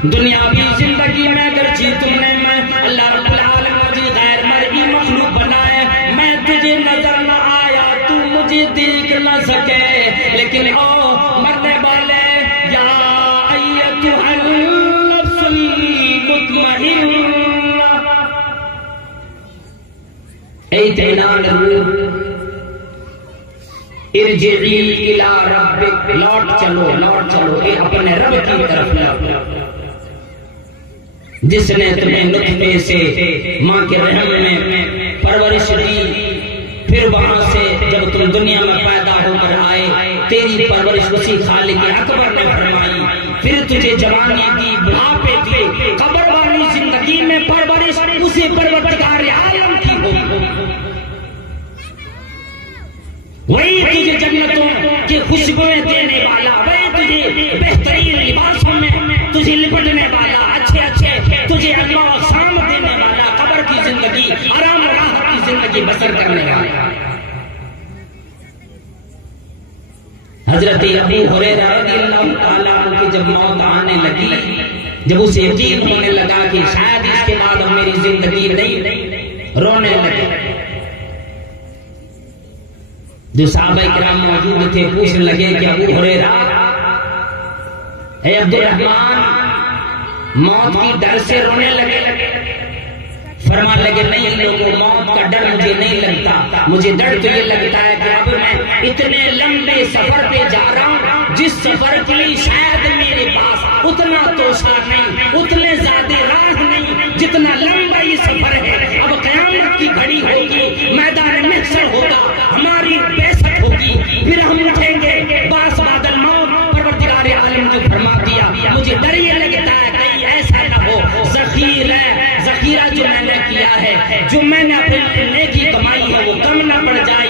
دنیاوی زندگی میں اگرچہ تم نے میں اللہ رب العالمین مجھے غیر مرئی مخلوق بنائے، میں تجھے نظر نہ آیا، تو مجھے دیکھ نہ سکے، لیکن او مرنے والے یا ایتھا النفس المطمئنہ، اطمینان روح، ارجعی الی ربک، لوٹ چلو اے اپنے رب کی طرف لوٹ، جس نے تمہیں نطفے سے ماں کے رحم میں پرورش دی، پھر وہاں سے جب تم دنیا میں پیدا ہو کر آئے، تیری پرورش اسی خالق اکبر نے فرمائی، پھر تجھے جوانی دی، بڑھاپے دی، قبر والی زندگی میں پرورش اسی پروردگار عالم کی ہوئی. وہی تجھے جنتوں کی خوشبوئیں دینے والا، وہی تجھے بہترین لباسوں میں تجھے لپٹنے والا، اچھے تجھے انواع و اقسام دینے والا، قبر کی زندگی، آرام راحت کی زندگی بسر کرنے والا. حضرت ابو ہریرہ رضی اللہ تعالیٰ عنہ کی جب موت آنے لگی، جب اسے یقین ہونے لگا کہ شاید اس کے بعد اب میری زندگی نہیں، رونے لگے. جو صحابہ کرام موجود تھے پوچھنے لگے کہ ابو ہریرہ، اے عبد الرحمن، موت کی ڈر سے رونے لگے؟ فرمان لگے نہیں لوگوں، موت کا ڈر مجھے نہیں لگتا، مجھے ڈر تو یہ لگتا ہے کہ اب میں اتنے لمبے سفر پہ جا رہا ہوں جس سفر کے لیے شاید میرے پاس اتنا توشہ نہیں، اتنے زیادہ راہ نہیں جتنا لمبا یہ سفر ہے. اب قیامت کی گھڑی ہوگی، میدان محشر ہوگا، ہماری بیعت ہوگی، پھر ہم اٹھیں گے باس بعد الموت. پروردگار عالم کو فرما دیا مجھے ڈر یہ لگتا ہے کہیں ایسا نہ ہو ذخیرہ جو میں نے کیا ہے، جو میں نے اپنی نیکی کمائی ہے وہ کم نہ پڑ جائے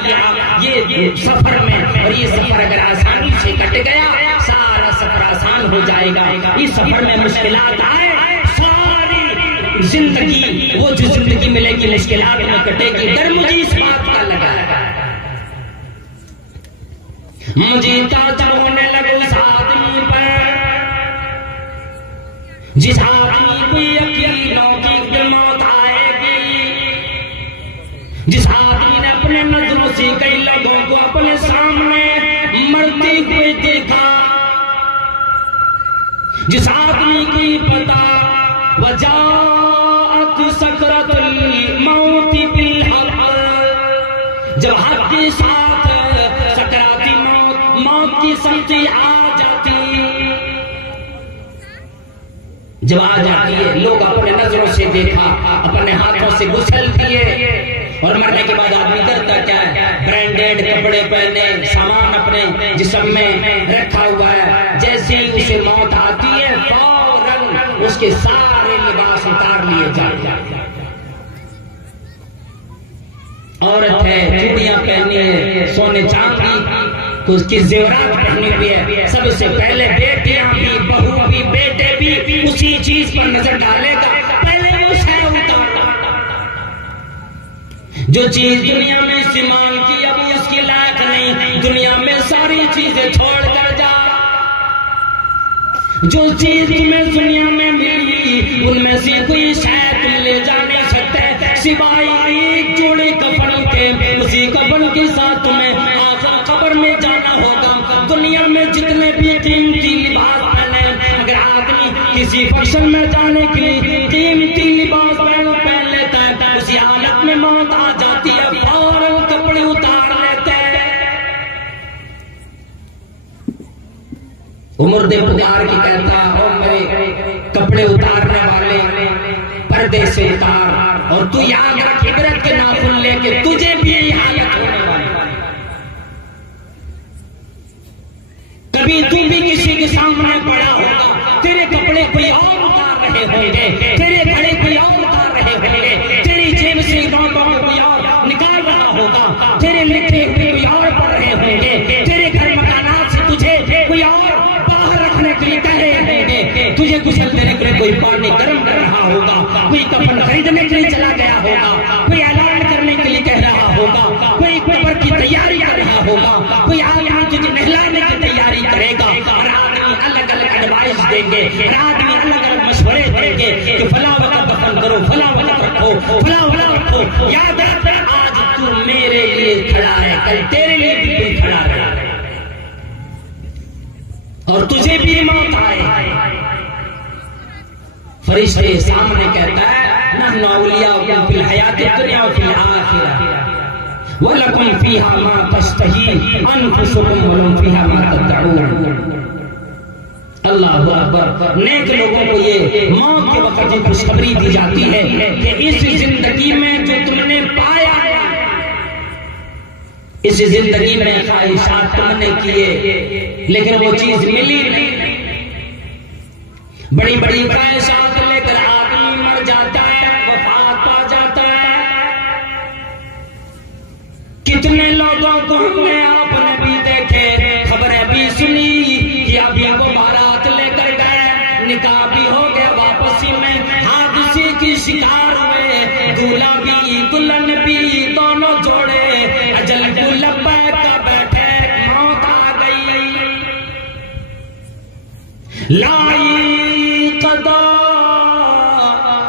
یہ سفر میں. اور یہ سفر اگر آسانی سے کٹ گیا سارا سفر آسان ہو جائے گا. اس سفر میں مشکلات آئے، ساری زندگی وہ جو زندگی ملے گی مشکلات میں کٹے گی. ڈر مجھے اس بات کا لگا ہے. مجھے تعجب ہونے لگے اس آدمی پر جس آدمی کو یقین ہو کہ موت آئے گی، جس آدمی نے اپنے نظروں سے کئی لوگوں کو اپنے سامنے مرتے ہوئے دیکھا، جس آدمی کو پتا وجاءت سکرۃ الموت کے ساتھ سکراتی موت کی سمتی آ جاتی، جب آ جاتی ہے لوگ اپنے نظروں سے دیکھا، اپنے ہاتھوں سے گسل دیے، اور مرنے کے بعد آدمی کرتا کیا ہے؟ برانڈیڈ کپڑے پہنے، سامان اپنے جسم میں رکھا ہوا ہے، جیسے ہی اسے موت آتی ہے فوراً اس کے سارے لباس اتار لیے جاتے ہیں۔ عورت ہے چوڑیاں پہنی ہے، سونے چاندی تو اس کی زیورات پہنی ہوئی ہے، سب سے پہلے بیٹیاں بھی، بہو بھی، بیٹے بھی اسی چیز پر نظر ڈالے گا، پہلے وہ شے اتارتا۔ جو چیز دنیا میں استعمال کی اب اس کی لائق نہیں، دنیا میں ساری چیزیں چھوڑ کر جا۔ جو چیز تمہیں دنیا میں ملی ان میں سے کوئی شے تم لے جا نہیں سکتے سوائے ایک جوڑے کفن کے، اسی کفن کے ساتھ تمہیں آخر قبر میں جانا ہوگا۔ دنیا میں جتنے بھی قیمتی لباس پہنے، اگر آدمی کسی فنکشن میں جانے کے لیے قیمتی لباس پہن لیتا ہے، اسی حالت میں موت آ جاتی ہے فوراً کپڑے اتار لیتے ہیں۔ عمر دے پکار کے کہتا او میرے کپڑے اتارنے والے پردے سے اتار، اور تو یاد رکھ عبرت کے ناخن لے کے تجھے بھی یہی حالت ہونے والی۔ کبھی تو بھی کسی کے سامنے پڑا ہوگا، تیرے کپڑے کوئی اور اتار رہے ہوں گے، تیرے گھڑے کوئی اور اتار رہے ہوں گے، تیری جیب سے نوٹوں میں کوئی اور نکال رہا ہوگا، تیرے لکھے ہوئے کوئی اور پڑھ رہے ہوں گے، تیرے گھر مکانات سے تجھے کوئی اور باہر رکھنے کے لیے کہہ رہے ہوں گے، تجھے غسل دینے کے لیے کوئی پانی گرم کر رہا ہوگا، کوئی کفن خریدنے کے لیے چلا گیا ہوگا، کوئی اعلان کرنے کے لیے کہہ رہا ہوگا، کوئی قبر کی تیاری کر رہا ہوگا، کوئی آدمی تجھے نہلانے کی تیاری کرے گا، اور آدمی الگ الگ ایڈوائز دیں گے، آدمی الگ الگ مشورے دیں گے کہ فلاں وقت دفن کرو، فلاں وقت رکھو، فلاں وقت رکھو۔ یاد رکھ آج تو میرے لیے کھڑا ہے، کل تیرے لیے بھی کوئی کھڑا ہے، اور تجھے بھی موت آئے۔ فرشتے سامنے کہتا ہے نحن اولیاؤکم فی الحیات الدنیا وفی الآخرہ وَلَكُمْ فِيهَا مَا تَشْتَهِي أَنفُسُكُمْ وَلَكُمْ فِيهَا مَا تَدَّعُونَ۔ اللہ اکبر، نیک لوگوں کو یہ موت کے وقت یہ خوشخبری دی جاتی ہے کہ اس زندگی میں جو تم نے پایا، اس زندگی میں خواہشات تم نے کیے لیکن وہ چیز ملی نہیں، بڑی بڑی خواہشات لے کر آدمی مر جاتا ہے، وفات پا جاتا ہے۔ کتنے لوگوں کو ہم نے آپ نے بھی دیکھے، خبریں بھی سنی کہ ابھی وہ بارات لے کر گئے، نکاح بھی ہو گیا، واپسی میں حادثے کی شکار ہوئے، دولہا بھی دلہن بھی دونوں جوڑے اجل کو لبیک کا بیٹھے، موت آ گئی، لائی قضا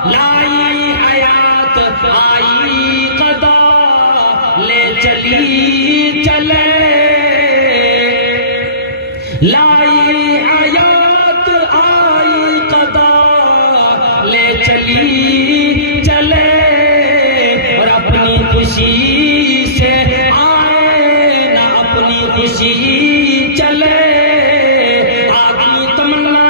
لائی حیات، آئی قضا لے چلی چلے، لائی حیات آئی قضا لے چلی چلے، اور اپنی خوشی سے آئے نہ اپنی خوشی چلے۔ آدمی تمنا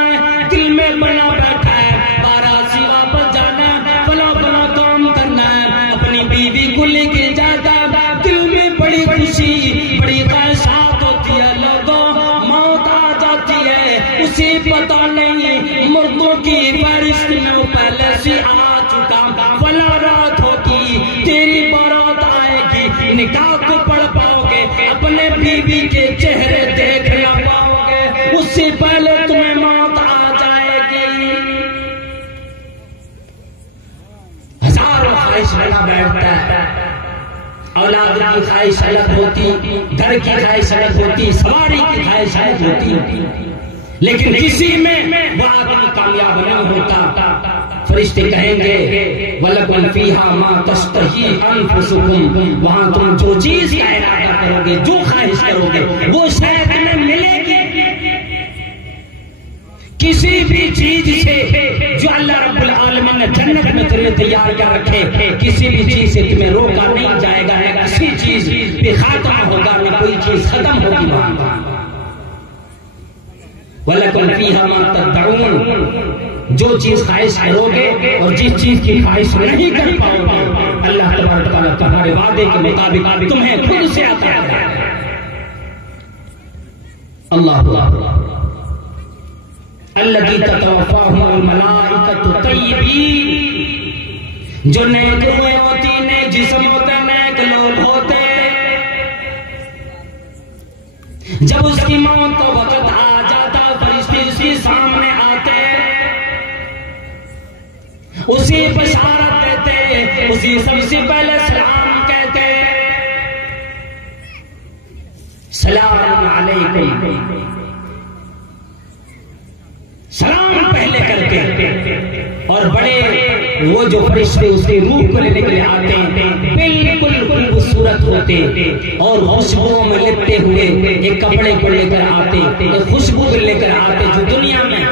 دل میں بنا بیٹھا ہے، باراسی واپس جانا ہے، فلاں فلاں کام کرنا ہے، اپنی بیوی کو لے کے جاتا ہے، دل میں بڑی خوشی بڑی خواہشات ہوتی ہے، لوگوں موت آ جاتی ہے، اسے پتا نہیں مردوں کی فہرست میں وہ پہلے سے آ چکا، فلاں رات ہوگی تیری بارات آئے گی، نکاح کو پڑھ پاؤ گے، اپنے بیوی کے چہرے دیکھ نہ پاؤ گے، اس سے پہلے تمہیں موت آ جائے گی۔ ہزاروں خواہش بنا بیٹھتا ہے، اولاد کی خواہش الگ ہوتی، گھر کی خواہش الگ ہوتی، سواری کی خواہش الگ ہوتی، لیکن کسی میں وہ آدمی کامیاب نہیں ہوتا۔ فرشتے کہیں گے وَلَكُمْ فِيهَا مَا تَشْتَهِي أَنفُسُكُمْ، وہاں تم جو چیز کا ارادہ کرو گے، جو خواہش کرو گے، وہ شاید تمہیں ملے گی۔ کسی بھی چیز سے جو اللہ رب العالمین نے جنت میں تمہیں تیار کر رکھے، کسی بھی چیز سے تمہیں روکا نہیں جائے گا، کسی چیز پہ خاتمہ ہوگا، نہ کوئی چیز ختم ہوگی وہاں. وَلَكُمْ فِيهَا مَا تَدَّعُونَ، جو چیز خواہش کرو گے اور جس چیز کی خواہش نہیں کر پاؤ گے، اللہ تبارک تعالیٰ تمہارے وعدے کے مطابق تمہیں خود سے عطا کرے گا. اللہ الذی تتوفاہم الملائکۃ طیبین، جو نیک روح ہوتی، نیک جسم ہوتے، نیک لوگ ہوتے، جب اس کی موت کا وقت آ جاتا فرشتے اس کے سامنے آتے، اسی بشارت دیتے، اسی سب سے پہلے سلام کہتے، سلام علیکم، سلام پہلے کرتے. اور بڑے وہ جو فرشتے اس کی روح کو لینے کے لیے آتے ہیں بالکل خوبصورت ہوتے اور خوشبو میں لپٹے ہوئے ایک کپڑے کو لے کر آتے، ایک خوشبو لے کر آتے جو دنیا میں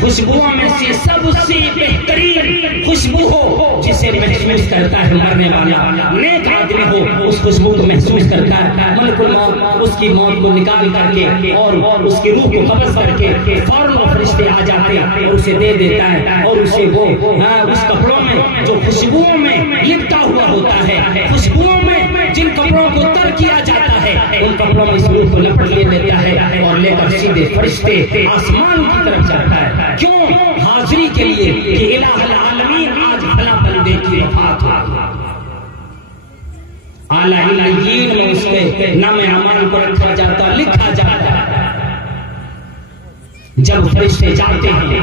خوشبوؤں میں سے سب سے بہترین خوشبو ہو، جسے محسوس کرتا ہے مرنے والا نیک آدمی ہو، اس خوشبو کو محسوس کرتا ہے. ملک الموت اس کی موت کو نکال کر کے اور اس کی روح کو قبض کر کے فوراً فرشتے آ جاتے ہیں اور اسے دے دیتا ہے، اور اسے وہ اس کپڑوں میں جو خوشبوؤں میں لپٹا ہوا ہوتا ہے، خوشبوؤں میں جن کپڑوں کو تر کیا جاتا ہے، ان کپڑوں میں اس روح کو لپٹ لے لیتا ہے اور لے کر سیدھے فرشتے آسمان کی طرف جاتا ہے. کیوں؟ حاضری کے لیے کہ الہ العالمین آج فلاں بندے کی وفات ہو. اعلیٰ علیین میں اس پہ نام اعمال کو رکھا جاتا، لکھا جاتا. جب فرشتے جاتے ہیں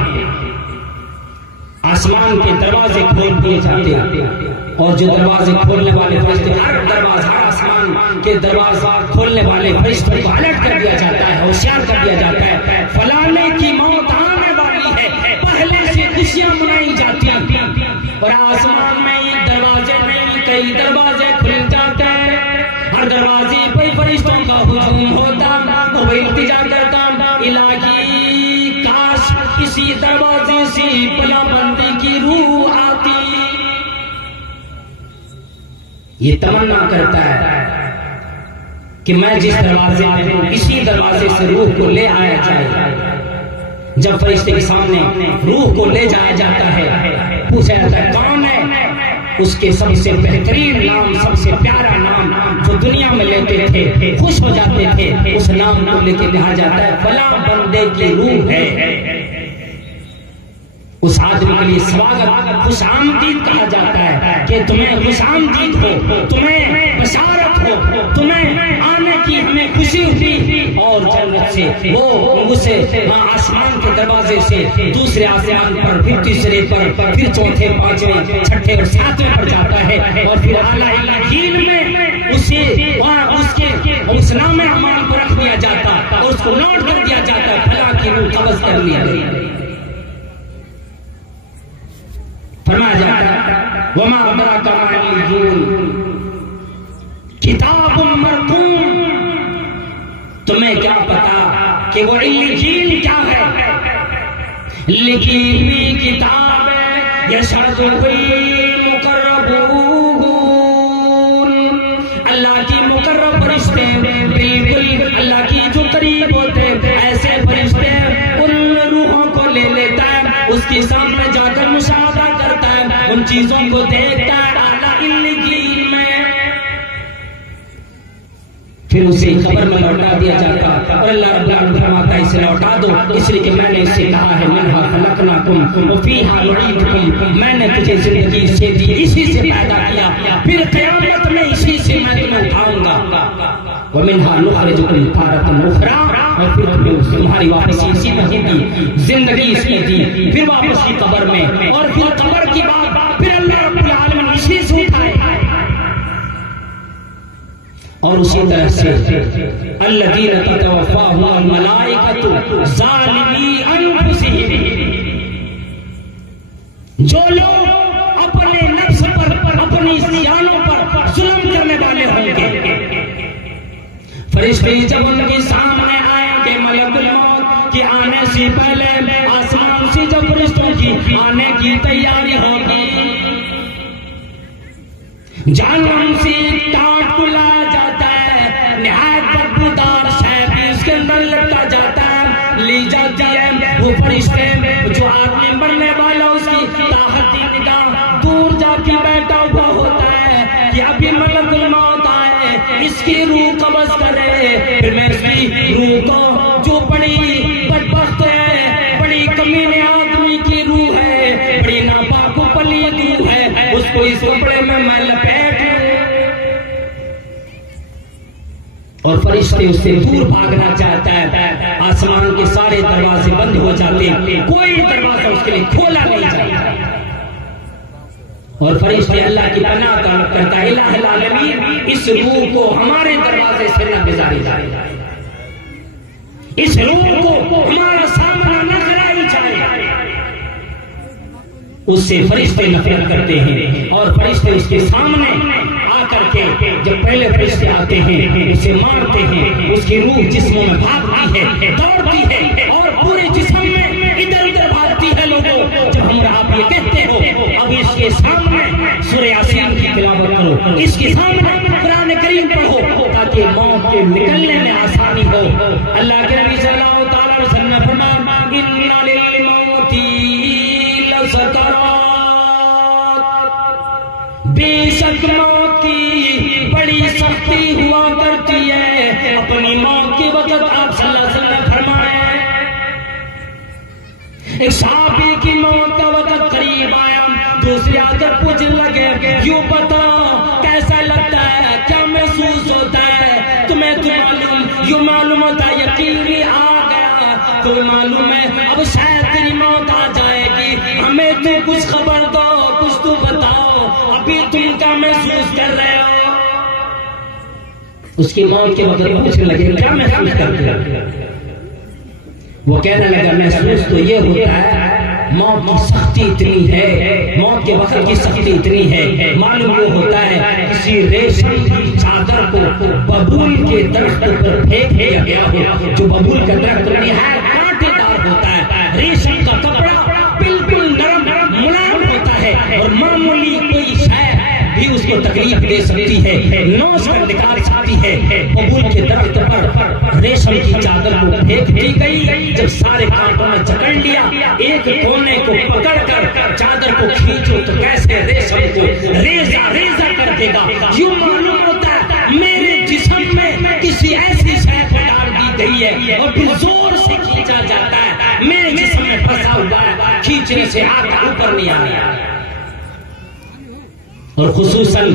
آسمان کے دروازے کھول دیے جاتے ہیں، اور جو دروازے کھولنے والے فرشتے، ہر دروازہ آسمان کے دروازہ کھولنے والے فرشتوں کو الرٹ کر دیا جاتا ہے، ہوشیار کر دیا جاتا ہے، فلانے کی موت آنے والی ہے، پہلے سے خوشیاں منائی جاتی ہیں. اور آسمان میں ایک دروازے میں کئی دروازے کھل جاتے ہیں، ہر دروازے پہ فرشتوں کا ہجوم ہوتا، وہ التجا کرتا، الہی کاش کسی دروازے سے پلا بندی کی روح آتی. یہ تمنا کرتا ہے کہ میں جس دروازے میں ہوں اسی دروازے سے روح کو لے آیا جائے. جب فرشتے کے سامنے روح کو لے جایا جاتا ہے، پوچھا جاتا ہے کون ہے، اس کے سب سے بہترین نام، سب سے پیارا نام جو دنیا میں لیتے تھے، خوش ہو جاتے تھے، اس نام کو لے کے کہا جاتا ہے فلاں بندے کی روح ہے. اس آدمی کے لیے سواگت، خوش آمدید کہا جاتا ہے کہ تمہیں خوش آمدید ہو، تمہیں بشارت ہو، تمہیں آنے کی ہمیں خوشی ہوئی. اور جنت سے وہ اسے آسمان کے دروازے سے دوسرے آسمان پر، پھر تیسرے پر، پھر چوتھے، پانچویں، چھٹے اور ساتویں پر جاتا ہے، اور پھر اعلیٰ علیین میں اسے اس نام اعمال کو رکھ دیا جاتا اور اس کو نوٹ کر دیا جاتا ہے فلاں کی روح قبض کر لیا گئی. فرمایا جاتا ہے وما ادراک ما علیون کتاب مرقوم، تمہیں کیا پتا کہ وہ علیین کیا ہے، لکھی ہوئی کتاب ہے، یشہدہ المقربون، اللہ کی مقرب فرشتے، بالکل اللہ کی جو قریب ہوتے ایسے فرشتے ان روحوں کو لے لیتا ہے، اس کے سامنے جا کر مشاہدہ کرتا ہے، ان چیزوں کو دیکھتا ہے اعلیٰ علیین میں، پھر اسے قبر میں لوٹا دیا جاتا. اور اللہ رب العالمین فرماتا ہے اسے لوٹا دو، اس لیے کہ میں نے اسے کہا ہے منہا خلقناکم وفیہا نعیدکم، میں نے تجھے زندگی سے دی، اسی سے پیدا کیا، پھر قیامت میں اسی سے میں تمہیں اٹھاؤں گا. ومنہا نخرجکم تارۃ اخری، اور پھر تمہاری واپسی اسی میں ہوگی، زندگی اس میں دی، پھر واپسی قبر میں، اور پھر قبر کی بات پھر اللہ رب العالمین اسی سے اٹھائے. اور اسی طرح سے الذین تتوفاہم الملائکۃ ظالمی انفسہم، جو لوگ اپنے نفس پر، اپنی جانوں پر ظلم کرنے والے ہوں گے، فرشتے جب ان کے سامنے آئیں گے، ملک الموت کے آنے سے پہلے آسمان سے جب فرشتوں کی آنے کی تیاری ہوگی، جہنم سے ٹاٹ کو لائے اس کی روح قبض کرے، پھر میں اس کی روح کو جو بڑی بدبخت ہے، بڑی کمینے آدمی کی روح ہے، بڑی ناپاک و پلید روح ہے، اس کو اس کپڑے میں لپیٹ اور فرشتے اس سے دور بھاگنا چاہتا ہے۔ آسمان کے سارے دروازے بند ہو جاتے ہیں، کوئی دروازہ اس کے لیے کھولا نہیں جاتا، اور فرشتے اللہ کی پناہ طلب کرتا ہے، الہ العالمین اس روح کو ہمارے دروازے سے نہ گزاری جائے، اس روح کو ہمارا سامنا نہ کرائی جائے۔ اس سے فرشتے نفرت کرتے ہیں، اور فرشتے اس کے سامنے آ کر کے جب پہلے فرشتے آتے ہیں اسے مارتے ہیں، اس کی روح جسموں میں بھاگتی ہے، دوڑتی ہے، اور پورے جسم میں ادھر ادھر بھاگتی ہے۔ لوگوں جب ہم آپ یہ کہتے ہو اب اس کے سامنے سورہ یاسین کی تلاوت کرو، اس کے سامنے قرآن کریم پڑھو تاکہ موت کے نکلنے میں آسانی ہو۔ اللہ کے نبی صلی اللہ تعالی علیہ وسلم نے فرمایا ان للموت لسکرات، بے شک موت کی بڑی سختی ہوا کرتی ہے۔ اپنی موت کے وقت آپ صلی اللہ علیہ وسلم نے فرمایا ایک صحابی کی موت کا وقت قریب آیا، دوسرے آ کر پوچھنے لگے یوں بتاؤ کیسا لگتا ہے، کیا محسوس ہوتا ہے تمہیں؟ یوں معلوم ہوتا ہے یقینی آ گیا، تمہیں معلوم ہے اب شاید تیری موت آ جائے گی، ہمیں تو کچھ خبر دو، کچھ تو بتاؤ ابھی تم کیا محسوس کر رہے ہو؟ اس کی موت کے وقت پوچھنے لگے کیا محسوس کرتے ہو؟ وہ کہنے لگا محسوس تو یہ ہوتا ہے موت کی سختی اتنی ہے، موت کے وقت کی سختی اتنی ہے، معلوم یہ ہوتا ہے کسی ریشم کی چادر کو ببول کے درخت پر پھینک دیا گیا ہو، جو ببول کا درخت نہایت کانٹے دار ہوتا ہے، ریشم کا کپڑا بالکل نرم ملائم ہوتا ہے، اور معمولی کوئی شے بھی اس کو تکلیف دے سکتی ہے، نوچ کر نکال سکتی ہے۔ ببول کے درخت پر ریشم کی چادر کو پھینک دی گئی، جب سارے کانٹوں نے جکڑ لیا، ایک کونے کو پکڑ کر چادر کو کھینچو تو کیسے ریشم کو ریزہ ریزہ کر دے گا۔ یوں معلوم ہوتا ہے میرے جسم میں کسی ایسی شے کو ڈال دی گئی ہے اور پھر زور سے کھینچا جاتا ہے، میرے جسم میں پھنسا ہوا ہے، کھینچنے سے آگے اوپر نہیں آ رہا۔ اور خصوصاً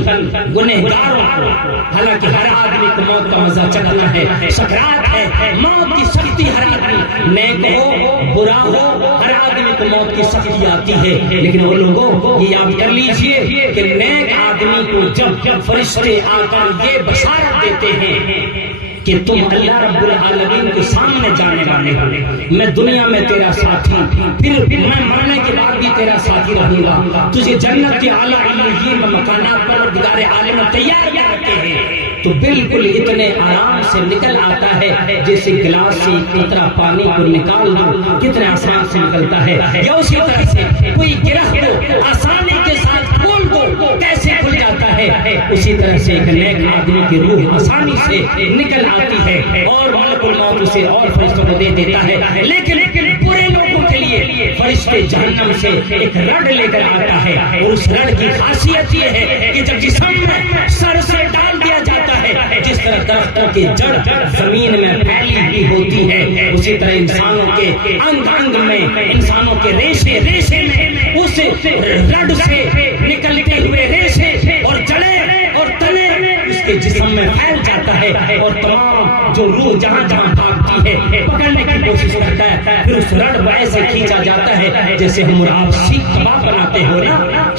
گنہگاروں کو، حالانکہ ہر آدمی کو موت کا مزہ چکھنا ہے، سکرات ہے، موت کی سختی ہر آدمی، نیک ہو برا ہو ہر آدمی کو موت کی سختی آتی ہے، لیکن وہ لوگوں یہ یاد کر لیجئے کہ نیک آدمی کو جب فرشتے آ کر یہ بشارت دیتے ہیں کہ تم اللہ رب العالمین کے سامنے جانے والے ہو، میں دنیا میں تیرا ساتھی، پھر میں مرنے کے بعد بھی تیرا ساتھی رہوں گا، تجھے جنت کے اعلیٰ علیین مکانات پر پروردگار عالم تیار کر رکھے ہیں، تو بالکل اتنے آرام سے نکل آتا ہے جیسے گلاس سے قطرہ پانی کو نکال دو کتنے آسان سے نکلتا ہے، یا اسی طرح سے کوئی گرہ کو آسانی کے ساتھ کھول دو کیسے کھل جاتا ہے، اسی طرح سے ایک نیک آدمی کی روح آسانی سے نکل آتی ہے، اور ملک الموت اسے اور فرشتوں کو دے دیتا ہے۔ لیکن برے لوگوں کے لیے فرشتے جہنم سے ایک رڈ لے کر آتا ہے، اور اس رڈ کی خاصیت یہ ہے کہ جب جسم میں سر سے ڈال دیا جاتا ہے، جس طرح درختوں کی جڑ زمین میں پھیلی ہوئی ہوتی ہے، اسی طرح انسانوں کے انگ انگ میں، انسانوں کے ریشے ریشے میں اس رڈ سے نکلتے ہوئے ریشے اور جڑیں اور تنے اس کے جسم میں پھیل جاتا ہے، اور تمام جو روح جہاں جہاں بھاگتی ہے پکڑنے کی کوشش کرتا ہے، پھر اس رڈ کو ایسے کھینچا جاتا ہے جیسے ہم اور آپ سیخ کباب بناتے ہو نا،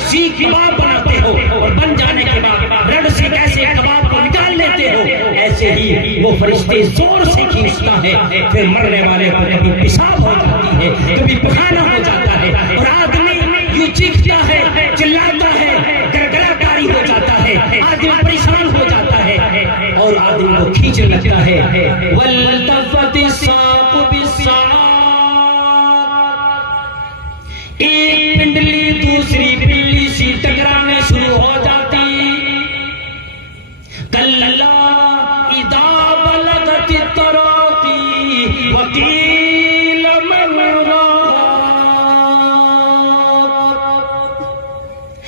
سیخ کباب بناتے ہو، اور بن جانے کے بعد رڈ سے کیسے کباب کو نکال لیتے ہو، ایسے ہی وہ فرشتے زور سے کھینچتا ہے، پھر مرنے والے کو کبھی پیشاب ہو جاتی ہے، کبھی پخانہ ہو جاتا ہے، اور آدمی یوں چیختا ہے، چلاتا ہے، گڑگڑا کاری ہو جاتا ہے، آدمی پریشان ہو جاتا ہے، اور آدمی کو کھینچنے لگتا ہے۔ وَالْتَفَّتِ السَّاقُ بِالسَّاقِ، ایک پنڈلی دوسری پنڈلی سی ٹکرانے شروع ہو جاتی، کَلَّا اِذَا بَلَغَتِ التَّرَاقِي وَقِيلَ مَنْ راق،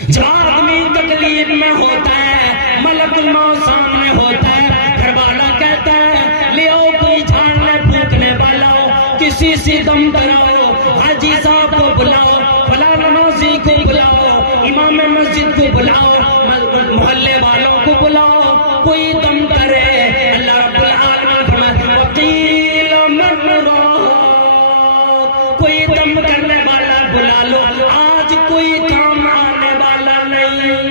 جب آدمی تکلیف میں ہوتا ہے، ملک الموت سامنے ہوتا ہے، سے دم کراؤ، حاجی صاحب کو بلاؤ، فلاں نمازی کو بلاؤ، امام مسجد کو بلاؤ، محلے والوں کو بلاؤ، کوئی دم کرے۔ اللہ رب العالمین فرماتا وقیل من راق، کوئی دم کرنے والا بلا لو، آج کوئی کام آنے والا نہیں۔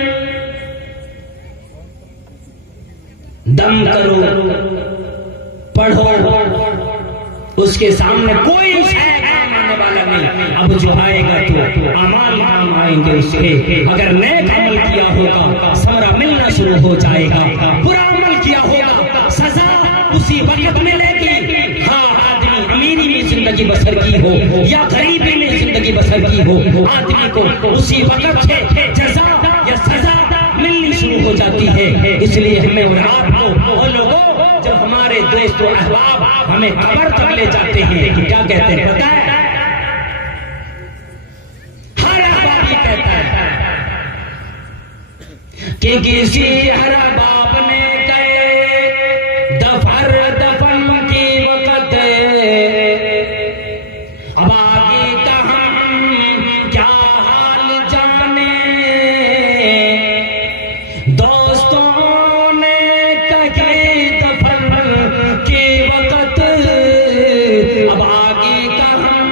دم کرو، پڑھو، اس کے سامنے کوئی شے کام آنے والا نہیں۔ اب جو آئے گا تو اعمال کام آئیں گے اس کے، اگر نیک عمل کیا ہوگا ثمرہ ملنا شروع ہو جائے گا، برا عمل کیا ہوگا سزا اسی وقت ملے گی۔ ہاں آدمی امیری میں زندگی بسر کی ہو یا غریبی میں زندگی بسر کی ہو، آدمی کو اسی وقت سے جزا یا سزا ملنی شروع ہو جاتی ہے۔ اس لیے ہمیں اور آپ کو اور لوگوں، جب ہمارے دوست و احباب ہمیں قبر تک لے جاتے ہیں کیا کہتے ہیں پتہ ہے؟ ہر احباب یہ کہتا ہے کہ کسی ہر احباب نے کہے دفن کی وقت، اب آگے کا ہم کیا حال جانے، دوستوں نے کہے دفن کی وقت، اب آگے کا ہم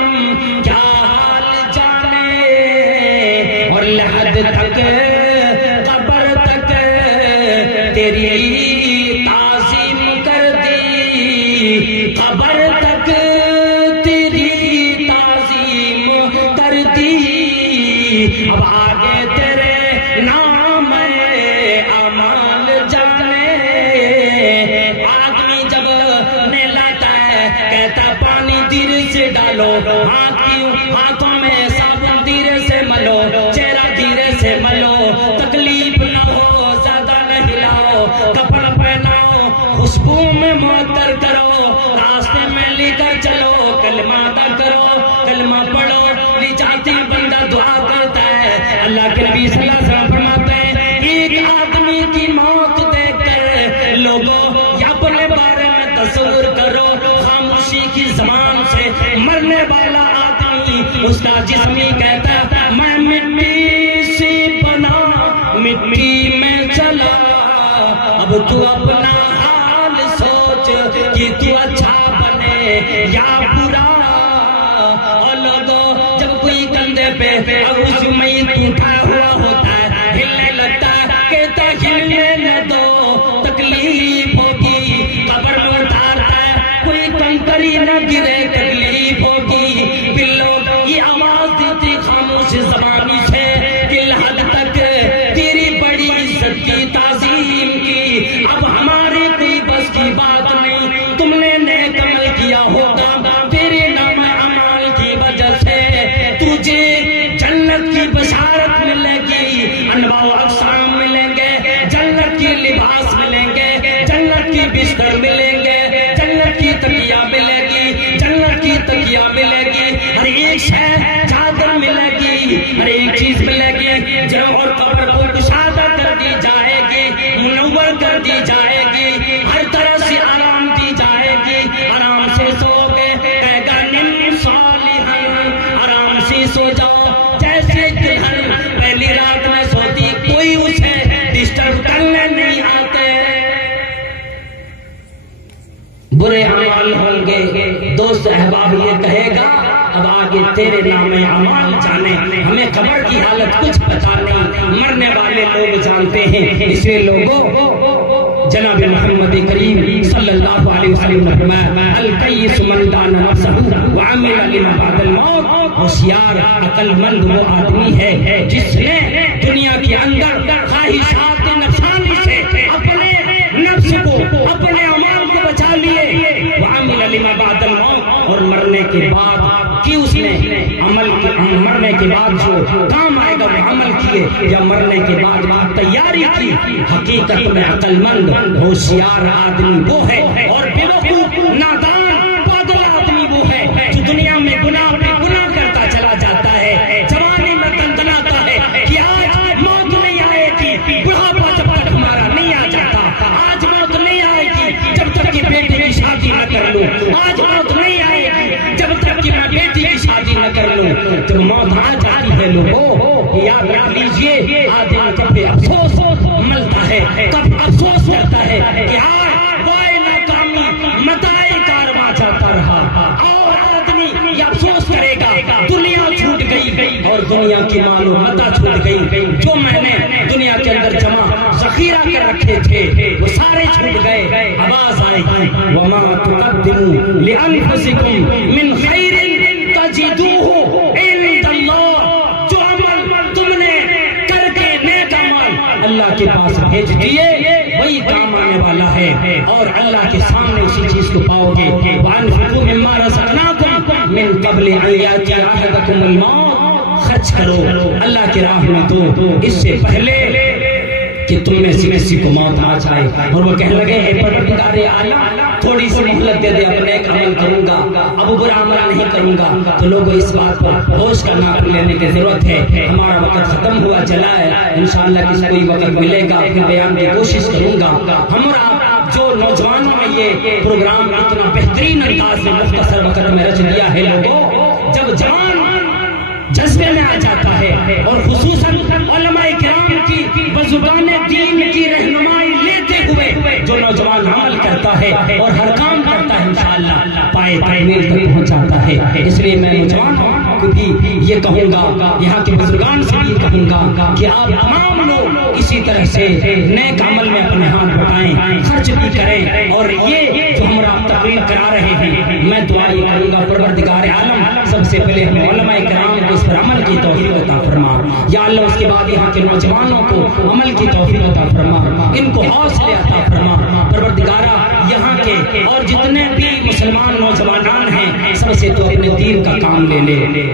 کیا حال جانے، اور لحد تک قبر تک تیری تعظیم کر دی، قبر تک تیری تعظیم کر دی، اب آگے تیرے نام اعمال جانے۔ آدمی جب نہلاتا ہے کہتا پانی دھیرے سے ڈالو، ہاتھوں میں صابن دھیرے سے ملو، چہرہ دھیرے سے ملو، تکلیف نہ ہو زیادہ نہ ہلاؤ، کپڑا پہناؤ، خوشبو میں معطر کرو، راستے میں لے کر چلو، کلمہ ادا کرو، کلمہ پڑھو، نجاتی بندہ دعا کرتا ہے۔ اللہ کے نبی صلی اللہ علیہ وسلم فرماتے ہیں ایک آدمی کی موت دیکھ کر لوگوں یا اپنے بارے میں تصور کرو، خاموشی کی زبان سے مرنے والا آدمی اس کا جسم ہی کہتا ہے میں مٹی سے بنا مٹی میں چلا، اب تو اپنا حال سوچ کہ تو اچھا بنے یا برا۔ اور لوگوں جب کوئی کندھے پہ اس میت اٹھا ہوا ہوتا ہے، ہلنے لگتا ہے، کہتا ہلنے نہ دو تکلیف ہوگی، قبر میں اتارتا ہے کوئی کنکری نہ گرے تکلیف ہوگی، بلو یہ آواز دیتی خاموش زبانی سے کہ حد تک تیری بڑی عزت کی تعظیم کی، اب ہمارے کوئی بس کی بات نہیں، تم نے نیک عمل کیا ہوگا، تیرے نام اعمال کی وجہ سے تجھے جنت کی بشارت ملے گی، انواع و اقسام ملیں گے، جنت کے لباس ملیں گے، جنت کی بستر ملیں گے، جنت کی تکیہ ملے گی، جنت کی تکیہ ملے گی، ہر ایک شے چادر ملے گی، ہر ایک چیز ملے گی، جو اور قبر کو کشادہ کر دی جائے گی، منور کر دی جائے گی، ہر طرح سے آرام دی جائے گی، آرام سے سو گے، کہے گا نم صالحاً، آرام سے سو جاؤ، جیسے دلہن پہلی رات میں سوتی کوئی اسے ڈسٹرب کرنے نہیں آتے۔ برے اعمال ہوں گے، دوست احباب یہ کہے گا اب آگے تیرے نام اعمال جانے، ہمیں قبر کی حالت کچھ پتا نہیں، مرنے والے لوگ جانتے ہیں۔ اس لیے لوگوں جناب محمد کریم صلی اللہ علیہ وسلم نے فرمایا الکیس من دان نفسہ وعمل لما بعد الموت، ہوشیار عقل مند وہ آدمی ہے جس نے دنیا کے اندر خواہشات نفسانی سے اپنے نفس کو، اپنے اعمال کو بچا لیے، وعمل لما بعد الموت، اور مرنے کے بعد کہ اس نے عمل مرنے کے بعد جو کام آئے گا وہ عمل کیے، یا مرنے کے بعد تیاری کی۔ حقیقت میں عقل مند ہوشیار آدمی وہ ہے، اور بیوقوف نادان پاگل آدمی وہ ہے جو دنیا میں گناہ پہ گناہ کرتا چلا جاتا ہے، جوانی میں تنتناتا ہے کہ آج موت نہیں آئے گی، بڑھاپا جب تک ہمارا نہیں آ جاتا، آج موت نہیں آئے گی جب تک کہ بیٹے کی شادی نہ کر لوں، آج موت نہیں آئے گی جب تک کہ کر لوں. جب موت آ جاتی ہے لوگوں یاد رکھ لیجئے آدمی کب افسوس ملتا ہے, کب افسوس کرتا ہے کہ آج وائے ناکامی متاع کارواں جاتا رہا. اور آدمی یہ افسوس کرے گا دنیا چھوٹ گئی اور دنیا کی مال و متاع چھوٹ گئی. جو میں نے دنیا کے اندر جمع ذخیرہ کر رکھے تھے وہ سارے چھوٹ گئے. آواز آئے گی وما تقدموا لانفسکم من خیر تجدوہ عند اللہ. جو عمل تم نے کر کے نیک عمل اللہ کے پاس بھیج دیے وہی کام آنے والا ہے اور اللہ کے سامنے اسی چیز کو پاؤ گے. وانفقوا مما رزقناکم من قبل ان یأتی احدکم الموت. خرچ کرو اللہ کی راہ میں تو اس سے پہلے کہ تم میں سے کسی کو موت آ جائے. اور وہ کہنے لگے اے پروردگار عالم تھوڑی سی مہلت دے دے, اب نیک عمل کروں گا, اب برا عمل نہیں کروں گا. تو لوگوں اس بات پر ہوش کرنا لینے کی ضرورت ہے. ہمارا وقت ختم ہوا چلا ہے, انشاءاللہ کسی کوئی وقت ملے گا پھر بیان کی کوشش کروں گا. ہمارا جو نوجوانوں میں یہ پروگرام اتنا بہترین انداز میں مختصر وقت میں رچ دیا ہے لوگوں, جب جوان جذبے میں آ جاتا ہے اور خصوصاً علماء کرام کی بزبان دین کی رہنمائی لیتے ہوئے جو نوجوان عمل کرتا ہے اور ہر کام کرتا ہے انشاءاللہ پائے تعمیر تک پہنچ جاتا ہے. اس لیے میں نوجوانوں کو بھی یہ کہوں گا, یہاں کے بزرگان سے بھی کہوں گا کہ آپ تمام لوگ اسی طرح سے نیک عمل میں اپنے ہاتھ بٹائیں, خرچ بھی کریں. اور یہ جو ہمارا تقریر کرا رہے ہیں میں دعا یہ کروں گا پروردگار عالم سب سے پہلے ہم علماء کرام کو اس پر عمل کی توفیق عطا فرما یا اللہ. اس کے بعد یہاں کے نوجوانوں کو عمل کی توفیق عطا فرما, ان کو حوصلے عطا فرما پروردگارا. یہاں کے اور جتنے بھی مسلمان نوجوانان ہیں سب سے تو اپنے دین کا کام لے لے.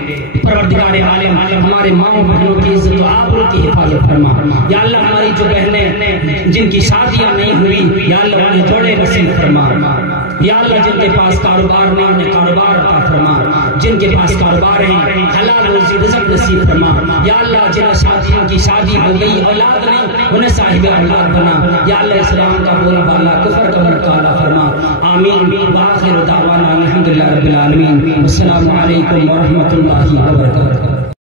پروردگار عالم ہمارے ماں بہنوں کی عزت و آبرو کی حفاظت فرما یا اللہ. ہماری جو بہنیں جن کی شادیاں نہیں ہوئی یا اللہ انہیں جوڑے نصیب فرما یا اللہ. جن کے پاس کاروبار نہیں انہیں کاروبار عطا فرما, جن کے پاس کاروبار ہیں حلال روزی رزق نصیب فرما یا اللہ. جن شادیوں کی شادی ہو گئی اولاد نہیں انہیں صاحب اولاد بنا یا اللہ. اسلام کا بولا بالا کفر کا مقابلہ فرما آمین. وآخر دعوانا الحمدللہ رب العالمین. السلام علیکم ورحمۃ اللہ وبرکاتہ.